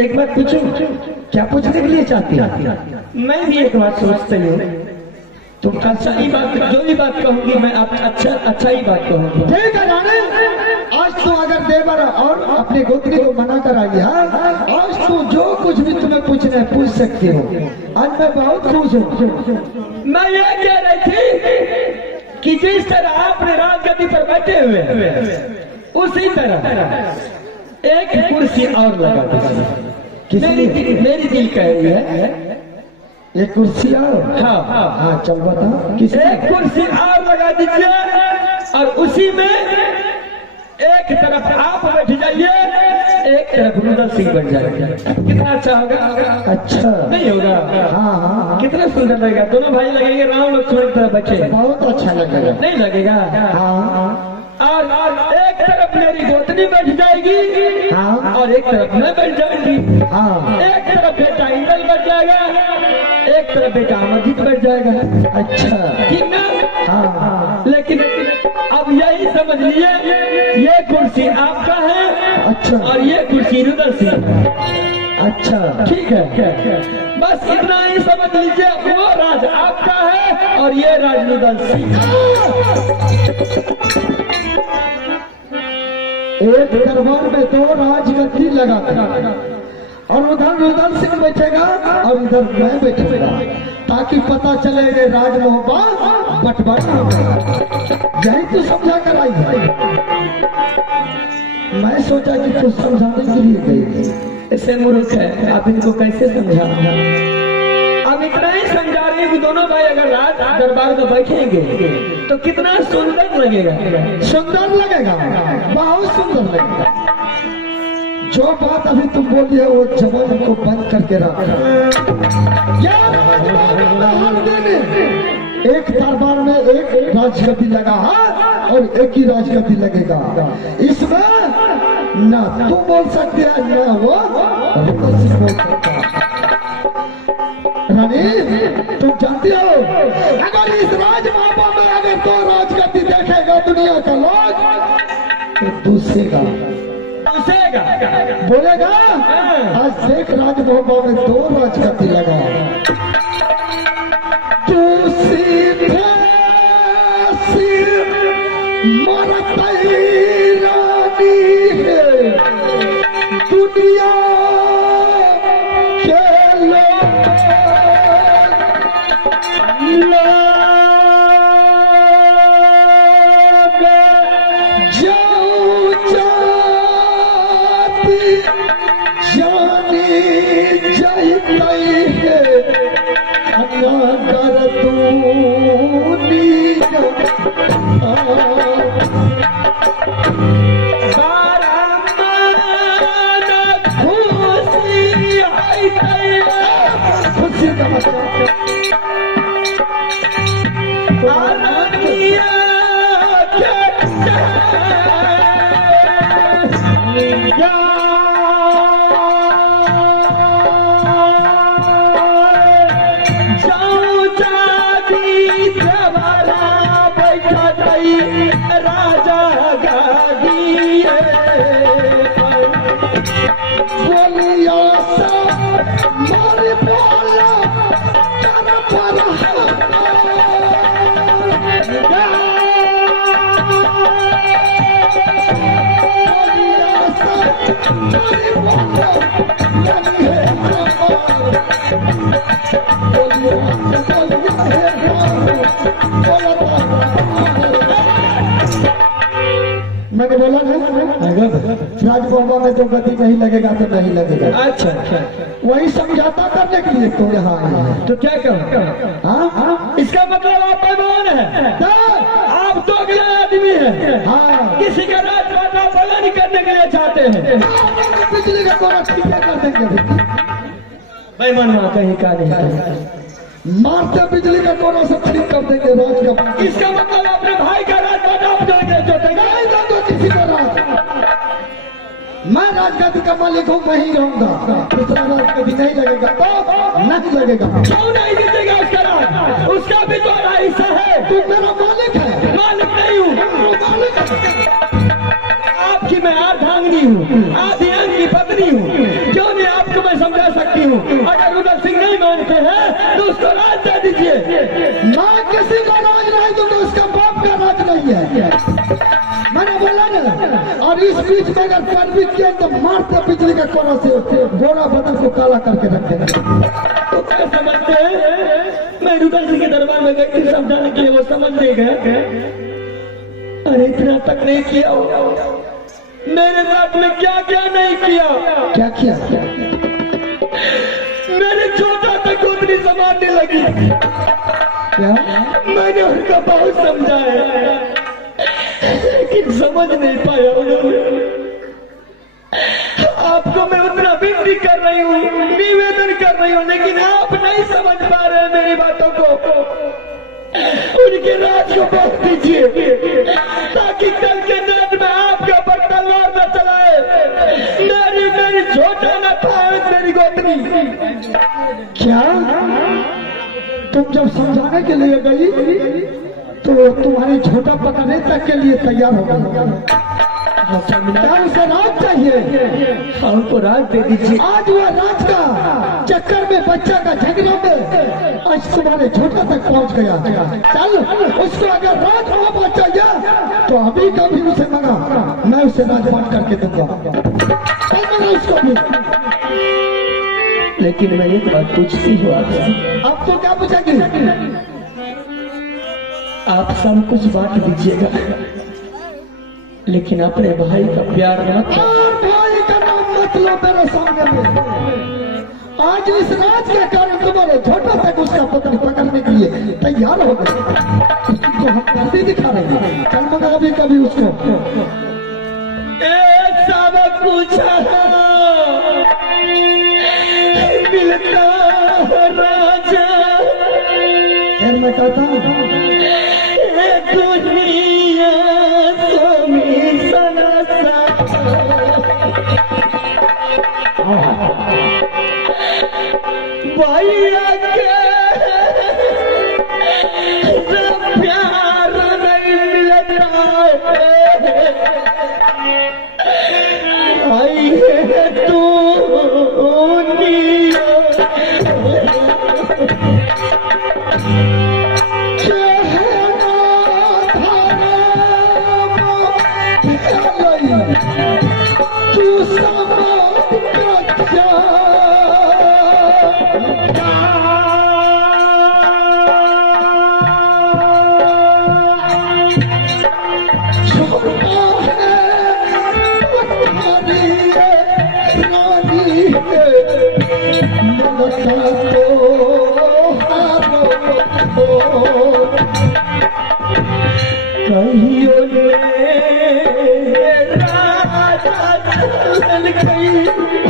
एक बात पूछूं? क्या पूछने के लिए चाहती है? मैं भी एक बात सोचती हूँ। तुम अच्छा ही बात, जो भी बात कहूंगी मैं अच्छा ही बात कहूंगी। ठीक है रानी, आज तो अगर देवर और अपने गोतनी को मना कराई है, आज तो जो कुछ भी तुम्हें पूछना है पूछ सकती हो। आज मैं बहुत खुश हूँ। मैं ये कह रही थी कि जिस तरह आपने राजगद्दी पर बैठे हुए उसी तरह एक कुर्सी और लगा दीजिए। मेरी दिल कह रही है एक कुर्सी और। हाँ, चल बता। किसी एक कुर्सी और लगा दीजिए और उसी में एक तरफ आप बैठ जाइए, एक तरफ रुदल सिंह बन जाएगा। कितना अच्छा होगा? अच्छा नहीं होगा? हाँ, कितना सुंदर लगेगा। दोनों भाई लगेंगे राम लक्ष्मण की तरह बच्चे। बहुत अच्छा लगेगा। नहीं लगेगा? हाँ, और एक तरफ मेरी गोतनी बैठ जाएगी। हाँ, और एक तरफ मैं बैठ जाएगी। हाँ, एक तरफ बेटा इंदल बैठ जाएगा, एक तरफ बेटा अमरजीत बैठ जाएगा। अच्छा, ठीक ना? हाँ, लेकिन अब यही समझ लीजिए ये कुर्सी आपका है। अच्छा, और ये कुर्सी रुदल सिंह। अच्छा, ठीक है, बस इतना ही समझ लीजिए। वो राज आपका है और ये राज रुदल सिंह। एक दरबार में दो राजगद्दी लगा और उधर रुदल सिंह बैठेगा और इधर मैं बैठूंगा, ताकि पता चले ये राजमोहबा बंटवारा हो गया। यही तो समझा कर आई है। मैं सोचा कि कुछ समझाने के लिए गई। ऐसे मूर्ख है, आप इनको कैसे समझा? अब इतना ही समझा रहे कि दोनों भाई अगर रात दरबार में बैठेंगे तो कितना सुंदर लगेगा। सुंदर लगेगा, बहुत सुंदर लगेगा। जो बात अभी तुम बोली है वो जवान को बंद करके रखा। एक दरबार में एक राजगद्दी लगा है और एक ही राजगद्दी लगेगा। इसमें ना तू बोल सकते हैं ना वो रुदल सिंह बोल सकता है। रानी, तुम जानती हो अगर इस राजमापा में अगर दो राजगद्दी देखेगा दुनिया का लोग तो दूसरेगा बोलेगा आज देख राजमोहबा में दो राजगद्दी लगा रानी है दुनिया के लोग जाओ जाती जानी जाती है अगर दुनिया जाऊं जागी सवारा बैठा गई राजा गागी बोलिया सा मारे बोला कर पर बोलिया सा मारे बोला नहीं है मैंने बोला ना राजभवन में जो गति नहीं लगेगा तो नहीं लगेगा। अच्छा वही समझौता करने के लिए तो यहाँ आए हैं। तो क्या करूं? हाँ इसका मतलब आप बेईमान है, तो आप तो अगला आदमी है, हाँ किसी का राज पाटा पलानी करने के लिए चाहते हैं। बिजली का कोरा ठीक कर देंगे। बेईमान वहाँ कहीं का नहीं है। मारते बिजली का कोरा से ठीक कर देंगे राज का। इसका मतलब अपने भाई का राज पाटा आप जोतेंगे। नहीं दूंगा किसी का राज। मैं राजगद्दी का मालिक हूँ, मैं ही रहूंगा। दूसरा राज कभी नहीं लगेगा तो नहीं लगेगा। क्यों नहीं जीतेगा उसका राज? उसका भी तो हिस्सा है। तू मेरा मालिक है। मालिक नहीं हूँ, मालिक है। आपकी मैं अर्धांगिनी हूँ, आधी अंग की पत्नी हूँ। क्यों नहीं आपको मैं समझा सकती हूँ? अगर उदय सिंह नहीं मानते हैं तो उसको राज दे दीजिए। मैं किसी का राज नहीं दूंगा, उसका बाप का राज नहीं है। मैंने बोला ना। और इस बीच में अगर कर भी किया तो मारते बिजली का कोरा से गोरा बदन को काला करके रख देना। तो क्या समझते हैं? मैं रुदल सिंह के दरबार में गई थी समझाने के लिए, वो समझ नहीं गए। अरे इतना तक नहीं किया हो। मेरे साथ में क्या क्या नहीं किया? क्या किया? मेरे छोटा तक उतनी संभालने लगी। क्या? मैंने उनको बहुत समझाया लेकिन समझ नहीं पाया उन्होंने। आपको मैं उतना विनती कर रही हूँ, निवेदन कर रही हूँ, लेकिन आप नहीं समझ पा रहे हैं मेरी बातों को। उनके राज को रोक दीजिए ताकि कल के दिन में आपके ऊपर तलवार न चलाए, मेरी छोटा न पाए मेरी गोतनी। क्या? तुम जब समझाने के लिए गई तो तुम्हारी छोटा पकड़ने तक के लिए तैयार हो गया। क्या उसे राज चाहिए? हमको राज दे दीजिए। आज वह राज का चक्कर में बच्चा का झगड़ा में आज तुम्हारे छोटा तक पहुंच गया। चल उसको अगर राज वापस चाहिए तो अभी कभी उसे मंगा, मैं उसे राजपाट करके दूंगा। उसको भी। लेकिन मैं एक बात पूछती हूँ आपसे। अब तो क्या पूछेगी? आप सब कुछ बांट दीजिएगा लेकिन अपने भाई का प्यार मत। भाई का नाम मत लो मेरे सामने में। आज इस राज के कारण तुम्हारे छोटा तक उसका पत्नी पकड़ने के लिए तैयार हो गए। तो हम कैसे दिखा रहे हैं? चल मंगा अभी कभी उसको। सब कुछ मिलता राजा। फिर मैं कहता हूँ दुनिया स्वामी सनसा भैया के प्यार नहीं मिलता आई है तू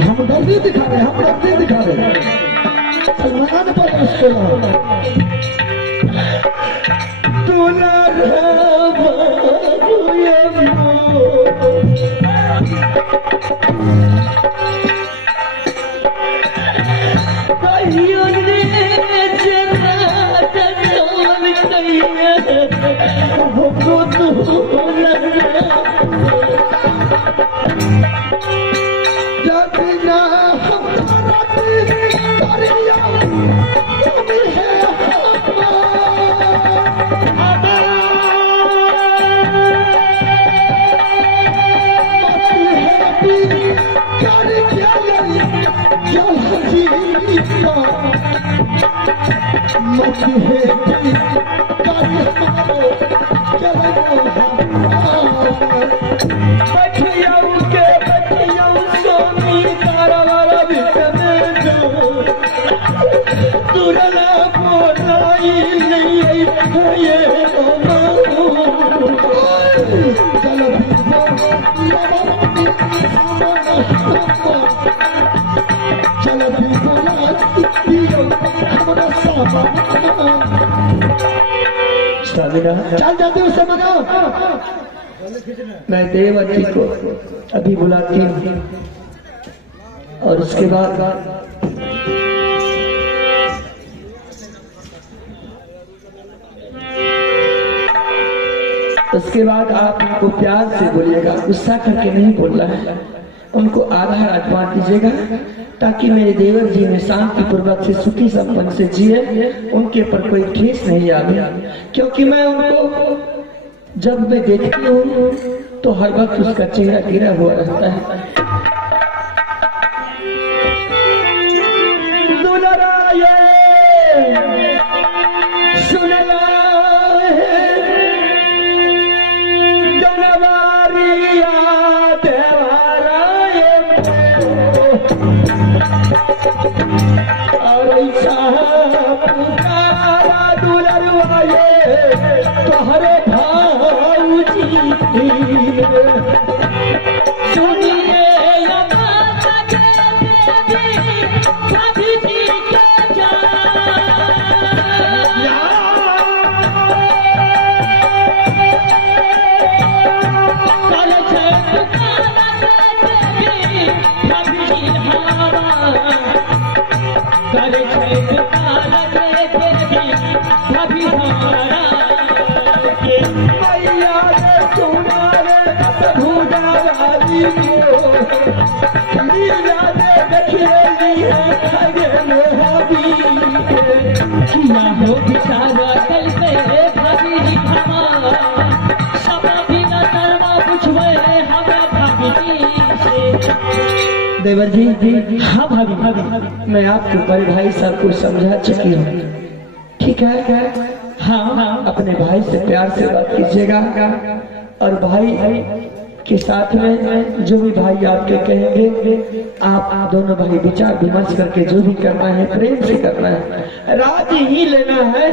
हमदर्दी दिखा रहे, हमदर्दी दिखा रहे। सलमान पर उसको दुल्हा आती है गाड़ी हमारो चलो बठियाऊ के बठियाऊ सोनी तारा वाला बिकने जो दुरला बोलाई नहीं ये चलो चलो स्वामीना चल जाते उसे मना मैं देवती को अभी बुलाती हूँ और उसके बाद आप उनको प्यार से बोलिएगा, गुस्सा करके नहीं बोलना है। उनको आधा रात बांट दीजिएगा ताकि मेरे देवर जी में शांति पूर्वक से सुखी संपन्न से जिए, उनके पर कोई ठेस नहीं आवे। क्योंकि मैं उनको जब मैं देखती हूँ तो हर वक्त उसका चेहरा गिरा हुआ रहता है। तोहरे भाऊजी सुनिए देवर जी। हाँ भाभी, मैं आपके बड़े भाई साहब को समझा चुकी हूँ, ठीक है? हाँ, अपने भाई से प्यार से बात कीजिएगा और भाई के साथ में जो भी भाई आपके कहेंगे आप दोनों भाई विचार विमर्श करके जो भी करना है प्रेम से करना है। राज ही लेना है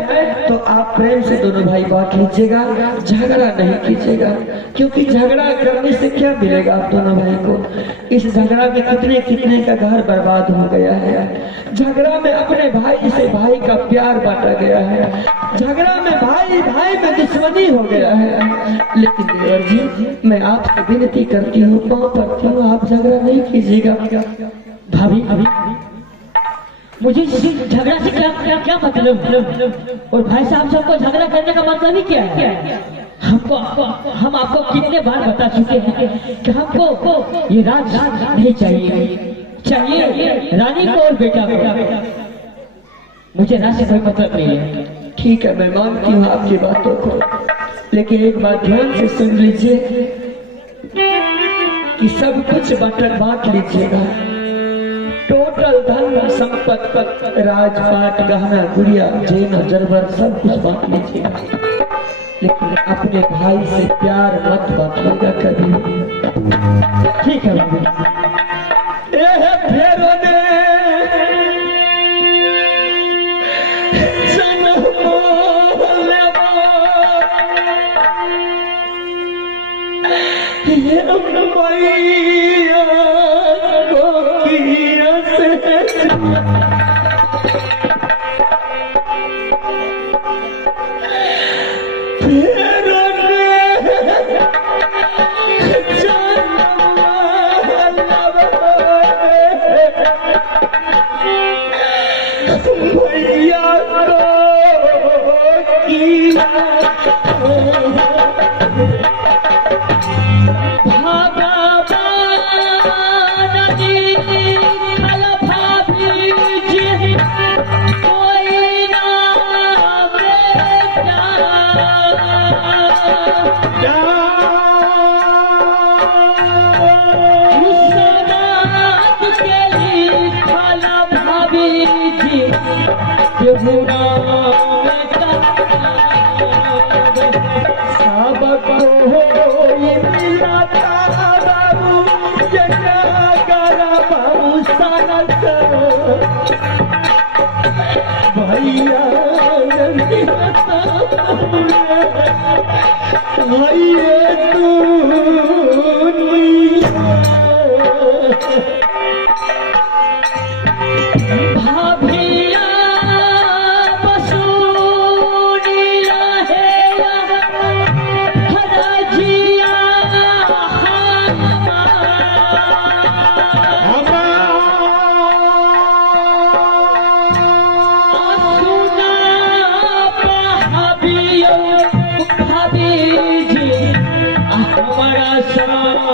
तो आप प्रेम से दोनों भाई बांट लीजिएगा, झगड़ा नहीं कीजिएगा। क्योंकि झगड़ा करने से क्या मिलेगा आप दोनों भाई को? इस झगड़ा में कितने कितने का घर बर्बाद हो गया है। झगड़ा में अपने भाई से भाई का प्यार बांटा गया है, झगड़ा में भाई भाई में दुश्मनी हो गया है। लेकिन देवर जी, मैं आपसे विनती करती हूँ, पाँव पड़ती हूँ, आप झगड़ा नहीं कीजिएगा। भाभी मुझे झगड़ा से क्या मतलब? और भाई साहब सबको झगड़ा करने का मतलब ही क्या है? हम आपको कितने बार बता चुके हैं कि हमको ये राज नहीं चाहिए रानी को और बेटा को। मुझे राज से कोई मतलब नहीं है। ठीक है, मैं मानती हूँ आपकी बातों को, लेकिन एक बात ध्यान से सुन लीजिए कि सब कुछ बांट लीजिएगा। टोटल धन संपत्ति, राजपाट, गहना गुड़िया, जेना जरबर सब कुछ बांट लीजिएगा, लेकिन अपने भाई से प्यार मत बांटिएगा कभी। ठीक है बाबू। ये भैया नहीं भैया भाभिया बसूनिया है हरजिया सुना भाभियो भाभी जी हमारा सामान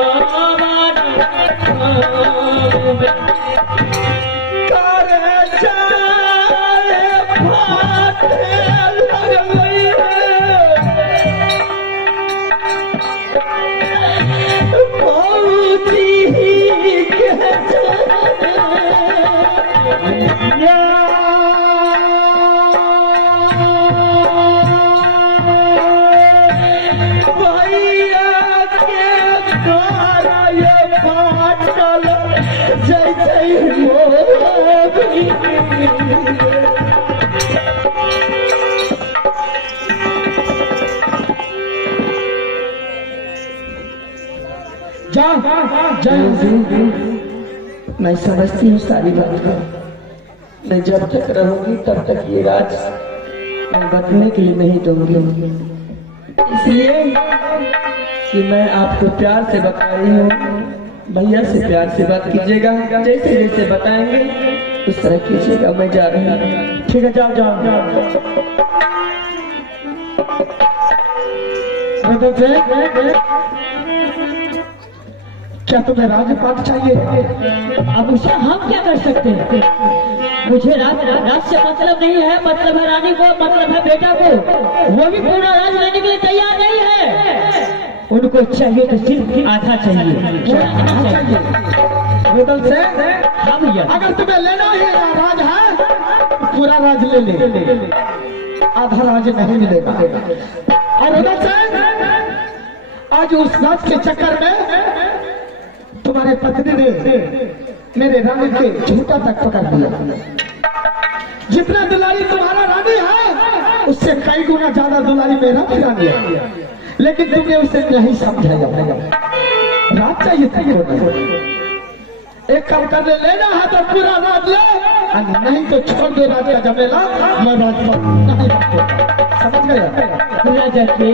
मैं समझती हूँ सारी बात को। मैं जब तक रहूंगी तब तक ये राज मैं बदलने के लिए नहीं दूंगी, इसलिए कि मैं आपको प्यार से बता रही हूँ। भैया से प्यार से बात कीजिएगा, जैसे जैसे बताएंगे उस तरह कीजिएगा। मैं जा रही हूँ। ठीक है, जाओ जाओ जाओ। क्या तुम्हें राजपाट चाहिए? अब उसे हम क्या कर सकते हैं? मुझे राज से मतलब नहीं है, मतलब है रानी को, मतलब है बेटा को। वो भी पूरा राज लेने के लिए तैयार नहीं है। उनको चाहिए तो सिर्फ आधा चाहिए, पूरा नहीं चाहिए। बदल से हाँ भैया, अगर तुम्हें लेना ही राज है पूरा राज ले ले, आधा राज नहीं मिलेगा। और बदल से आज उस राज के चक्कर में तुम्हारे पत्नी ने मेरे रानी के झूठा तक पकड़ दिया। जितना दुलारी तुम्हारा रानी है उससे कई गुना ज्यादा दुलारी मेरा भी रानी है, लेकिन तुमने उसे नहीं समझाया। राज चाहिए था, एक काम कर ले, लेना है तो पूरा राज ले, नहीं तो छोड़ दो राज का जमेला। मैं राज पर नहीं रखूंगा, समझ गया? राजा के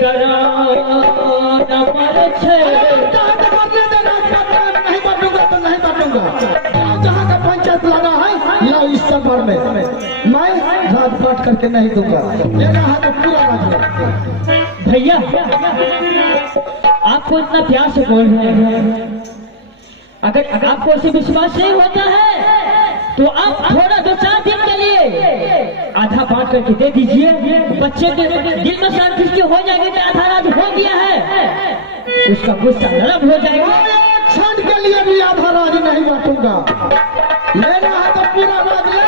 करा न मर छे, नहीं बांटूंगा तो नहीं बांटूंगा। जहाँ का पंचायत लाना है लाओ इस सफर में, मैं राज बांट करके नहीं दूंगा। लेना है तो पूरा राज ले। भैया आपको इतना प्यार से बोल रहे हैं, अगर आपको उसे विश्वास नहीं होता है तो आप थोड़ा 2-4 दिन के लिए आधा बांट करके दे दीजिए। बच्चे के दिल में शांति हो जाएगी कि आधा राज हो गया है, उसका गुस्सा नरम हो जाएगा। क्षण के लिए भी आधा राज नहीं बांटूंगा। लेना है तो पूरा राज ले,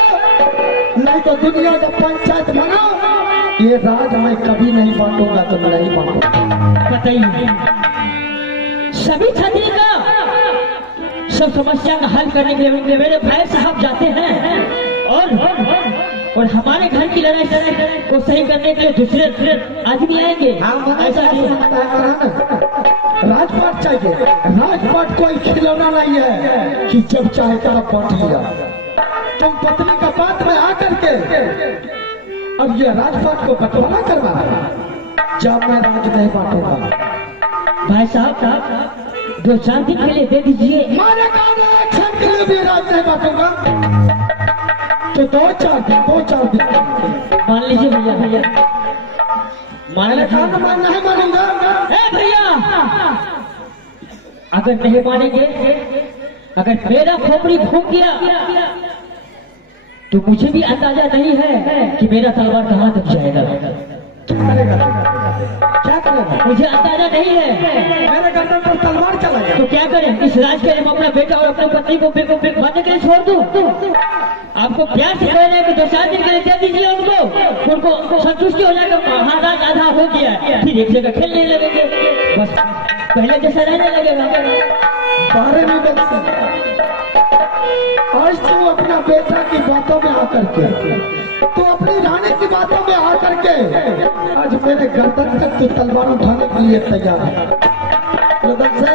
नहीं तो दुनिया का पंचायत बना। ये राज मैं कभी नहीं बांटूंगा, तो नहीं बांटूंगा। बताइए, सभी क्षत्रिय का सब समस्या का हल करने के लिए मेरे भाई साहब जाते हैं और हमारे घर की लड़ाई को सही करने के लिए दूसरे आदमी आएंगे। ऐसा नहीं, राजपाट चाहिए। राजपाट कोई खिलौना नहीं है कि जब चाहे तब बांट लिया। तुम पत्नी का बात में आकर के अब ये राजपाट को बंटवारा करवा, जब मैं राज नहीं बांटूंगा। भाई साहब 2-4 दिन के लिए दे दीजिए। मारे काम क्षण के लिए भी राज नहीं बांटूंगा, तो 2-4 दिन मान लीजिए भैया, माने काम मैं नहीं मानूंगा। भैया अगर नहीं मानेंगे, अगर मेरा खोपड़ी घूम गया तो मुझे भी अंदाजा नहीं है कि मेरा तलवार कहाँ तक जाएगा। क्या करेगा? मुझे अंदाजा नहीं है। मेरे गर्दन पर तलवार चलाएगा तो क्या करें? इस राज के लिए मैं अपना बेटा और अपनी पत्नी को मारने के लिए छोड़ दूं? आपको प्यार से कह रहे हैं कि 2-4 दिन के लिए दे दीजिए उनको संतुष्टि हो जाएगा। महाराज आधा हो गया, फिर एक जगह खेलने लगेंगे, बस पहले जैसा रहने लगेगा। बारे में आज तुम अपना बेटा की बातों में आकर के, तू अपनी रानी की बातों में आकर के आज मेरे गर्दन तक तू तलवार उठाने के लिए तैयार है। रुदन से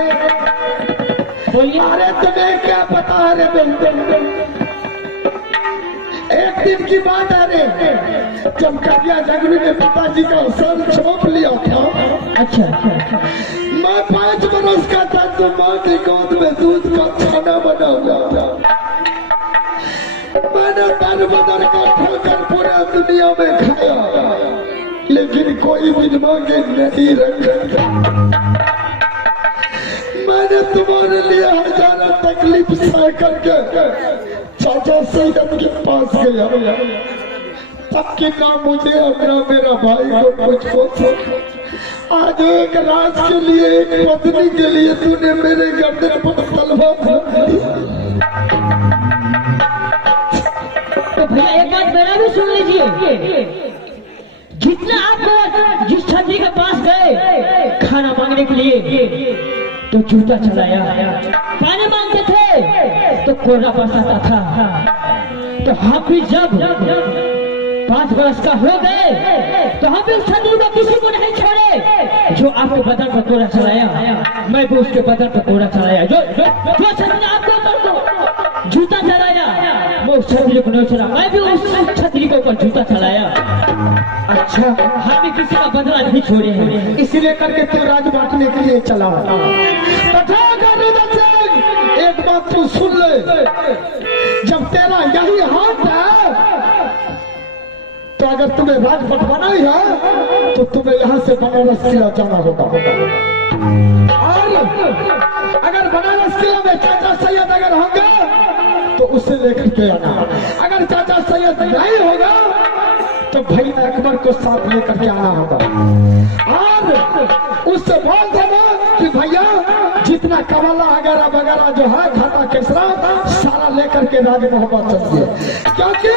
बोलिए। अरे तुम्हें क्या पता है रे बिल्कुल, एक दिन की बात है रे, जब कटिया जंगली में पिताजी का सर छोप लिया था। अच्छा मैं 5 बरस का था तो माँ की गोद में दूध का खाना बना हुआ था। मैंने दर बदर का ठोकर पूरा दुनिया में खाया, लेकिन कोई विधवा के नहीं रखा। मैंने तुम्हारे लिए हजारों तकलीफ सह करके चाचा सैयद के पास गया, तब कि ना मुझे और ना मेरा भाई को कुछ हो। आज एक रात के लिए, एक पत्नी के लिए तूने मेरे गर्दन पर तलवार रख दी। तो भैया एक बात मेरा भी सुन लीजिए, जितना आप जिस छतरी के पास गए खाना मांगने के लिए तो जूता चलाया, पानी मांगते थे तो कोरा बरसाता था, तो हम भी जब 5 बरस का हो गए तो हम भी उस छतरी को किसी को नहीं छोड़े। जो आपके बदन पर कोरा चलाया मैं भी उसके बदन पर कोरा चलाया, जो छतरी आपके ऊपर को जूता चलाया मैं उस छतरी को नहीं चला, मैं भी उस छतरी के ऊपर जूता चलाया। अच्छा, हम भी किसी का बदला नहीं छोड़े हैं। इसीलिए करके तू राज बांटने के लिए चला। एक बात तू सुन ले, जब तेरा यही हाथ है तो अगर तुम्हें राज बंटवाना ही है तो तुम्हें यहाँ से बनारस किला जाना होगा। और अगर बनारस किला में चाचा सैयद अगर होगा तो उसे लेकर के आना, अगर चाचा सैयद नहीं होगा तो भाई अकबर को साथ लेकर के आना होगा। और उससे बोल देना कि भैया जितना कवाला वगैरह वगैरह जो है खाता केसरा सारा लेकर के राज मोहब्बत चलिए, क्योंकि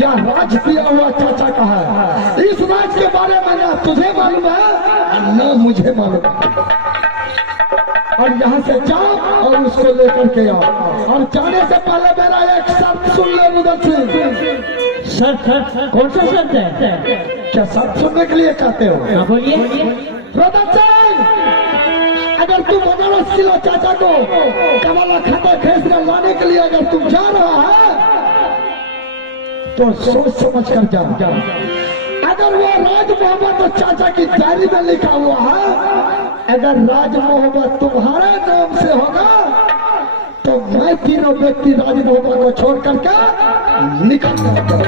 यह राज दिया हुआ चाचा का है। इस राज के बारे में ना तुझे मालूम है और ना मुझे मालूम है। और यहाँ से जाओ और उसको लेकर के आओ, और जाने से पहले मेरा एक शर्त सुन ले रुदन सिंह। शर्त? कौन सा शर्त है? क्या शर्त सुनने के लिए चाहते हो? हाँ बोलिए। रुदन सिंह, अगर तुम बनारस किला चाचा को कवाला खाता खेसरा लाने के लिए अगर तुम जा रहा है तो सोच समझ कर जा। अगर वो राज मोहब्बत तो चाचा की डायरी में लिखा हुआ है, अगर राज मोहब्बत तुम्हारे नाम से होगा तो मैं तीनों व्यक्ति राज मोहब्बत को छोड़ करके निकल जाऊंगा।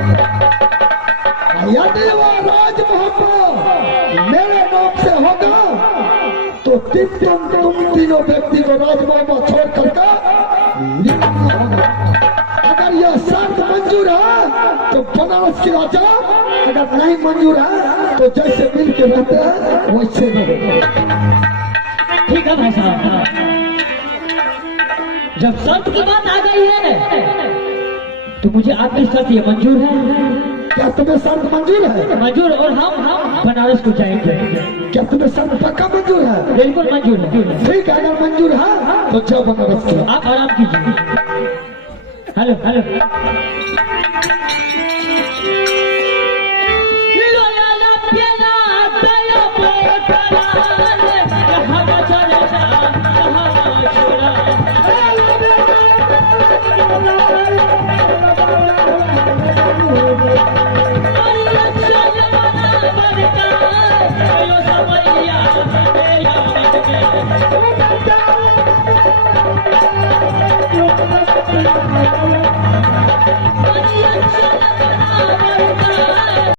यदि वो राज मोहब्बत मेरे नाम से होगा तो तुम तीनों व्यक्ति को राज मोहब्बत छोड़ करके निकलना होगा। अगर यह शर्त मंजूर है तो बनारस की राजा, अगर नहीं मंजूर है तो जैसे मिल के रहते हैं वैसे रहो। ठीक है भाई साहब, जब शर्त की बात आ गई है तो मुझे आपकी शर्त ये मंजूर है। क्या तुम्हें शर्त मंजूर है? मंजूर, और हम बनारस को जाएंगे। क्या तुम्हें शर्त पक्का मंजूर है? बिल्कुल मंजूर है। ठीक है, अगर मंजूर है तो जाओ बनारस की। आप आराम कीजिए। Hello hello,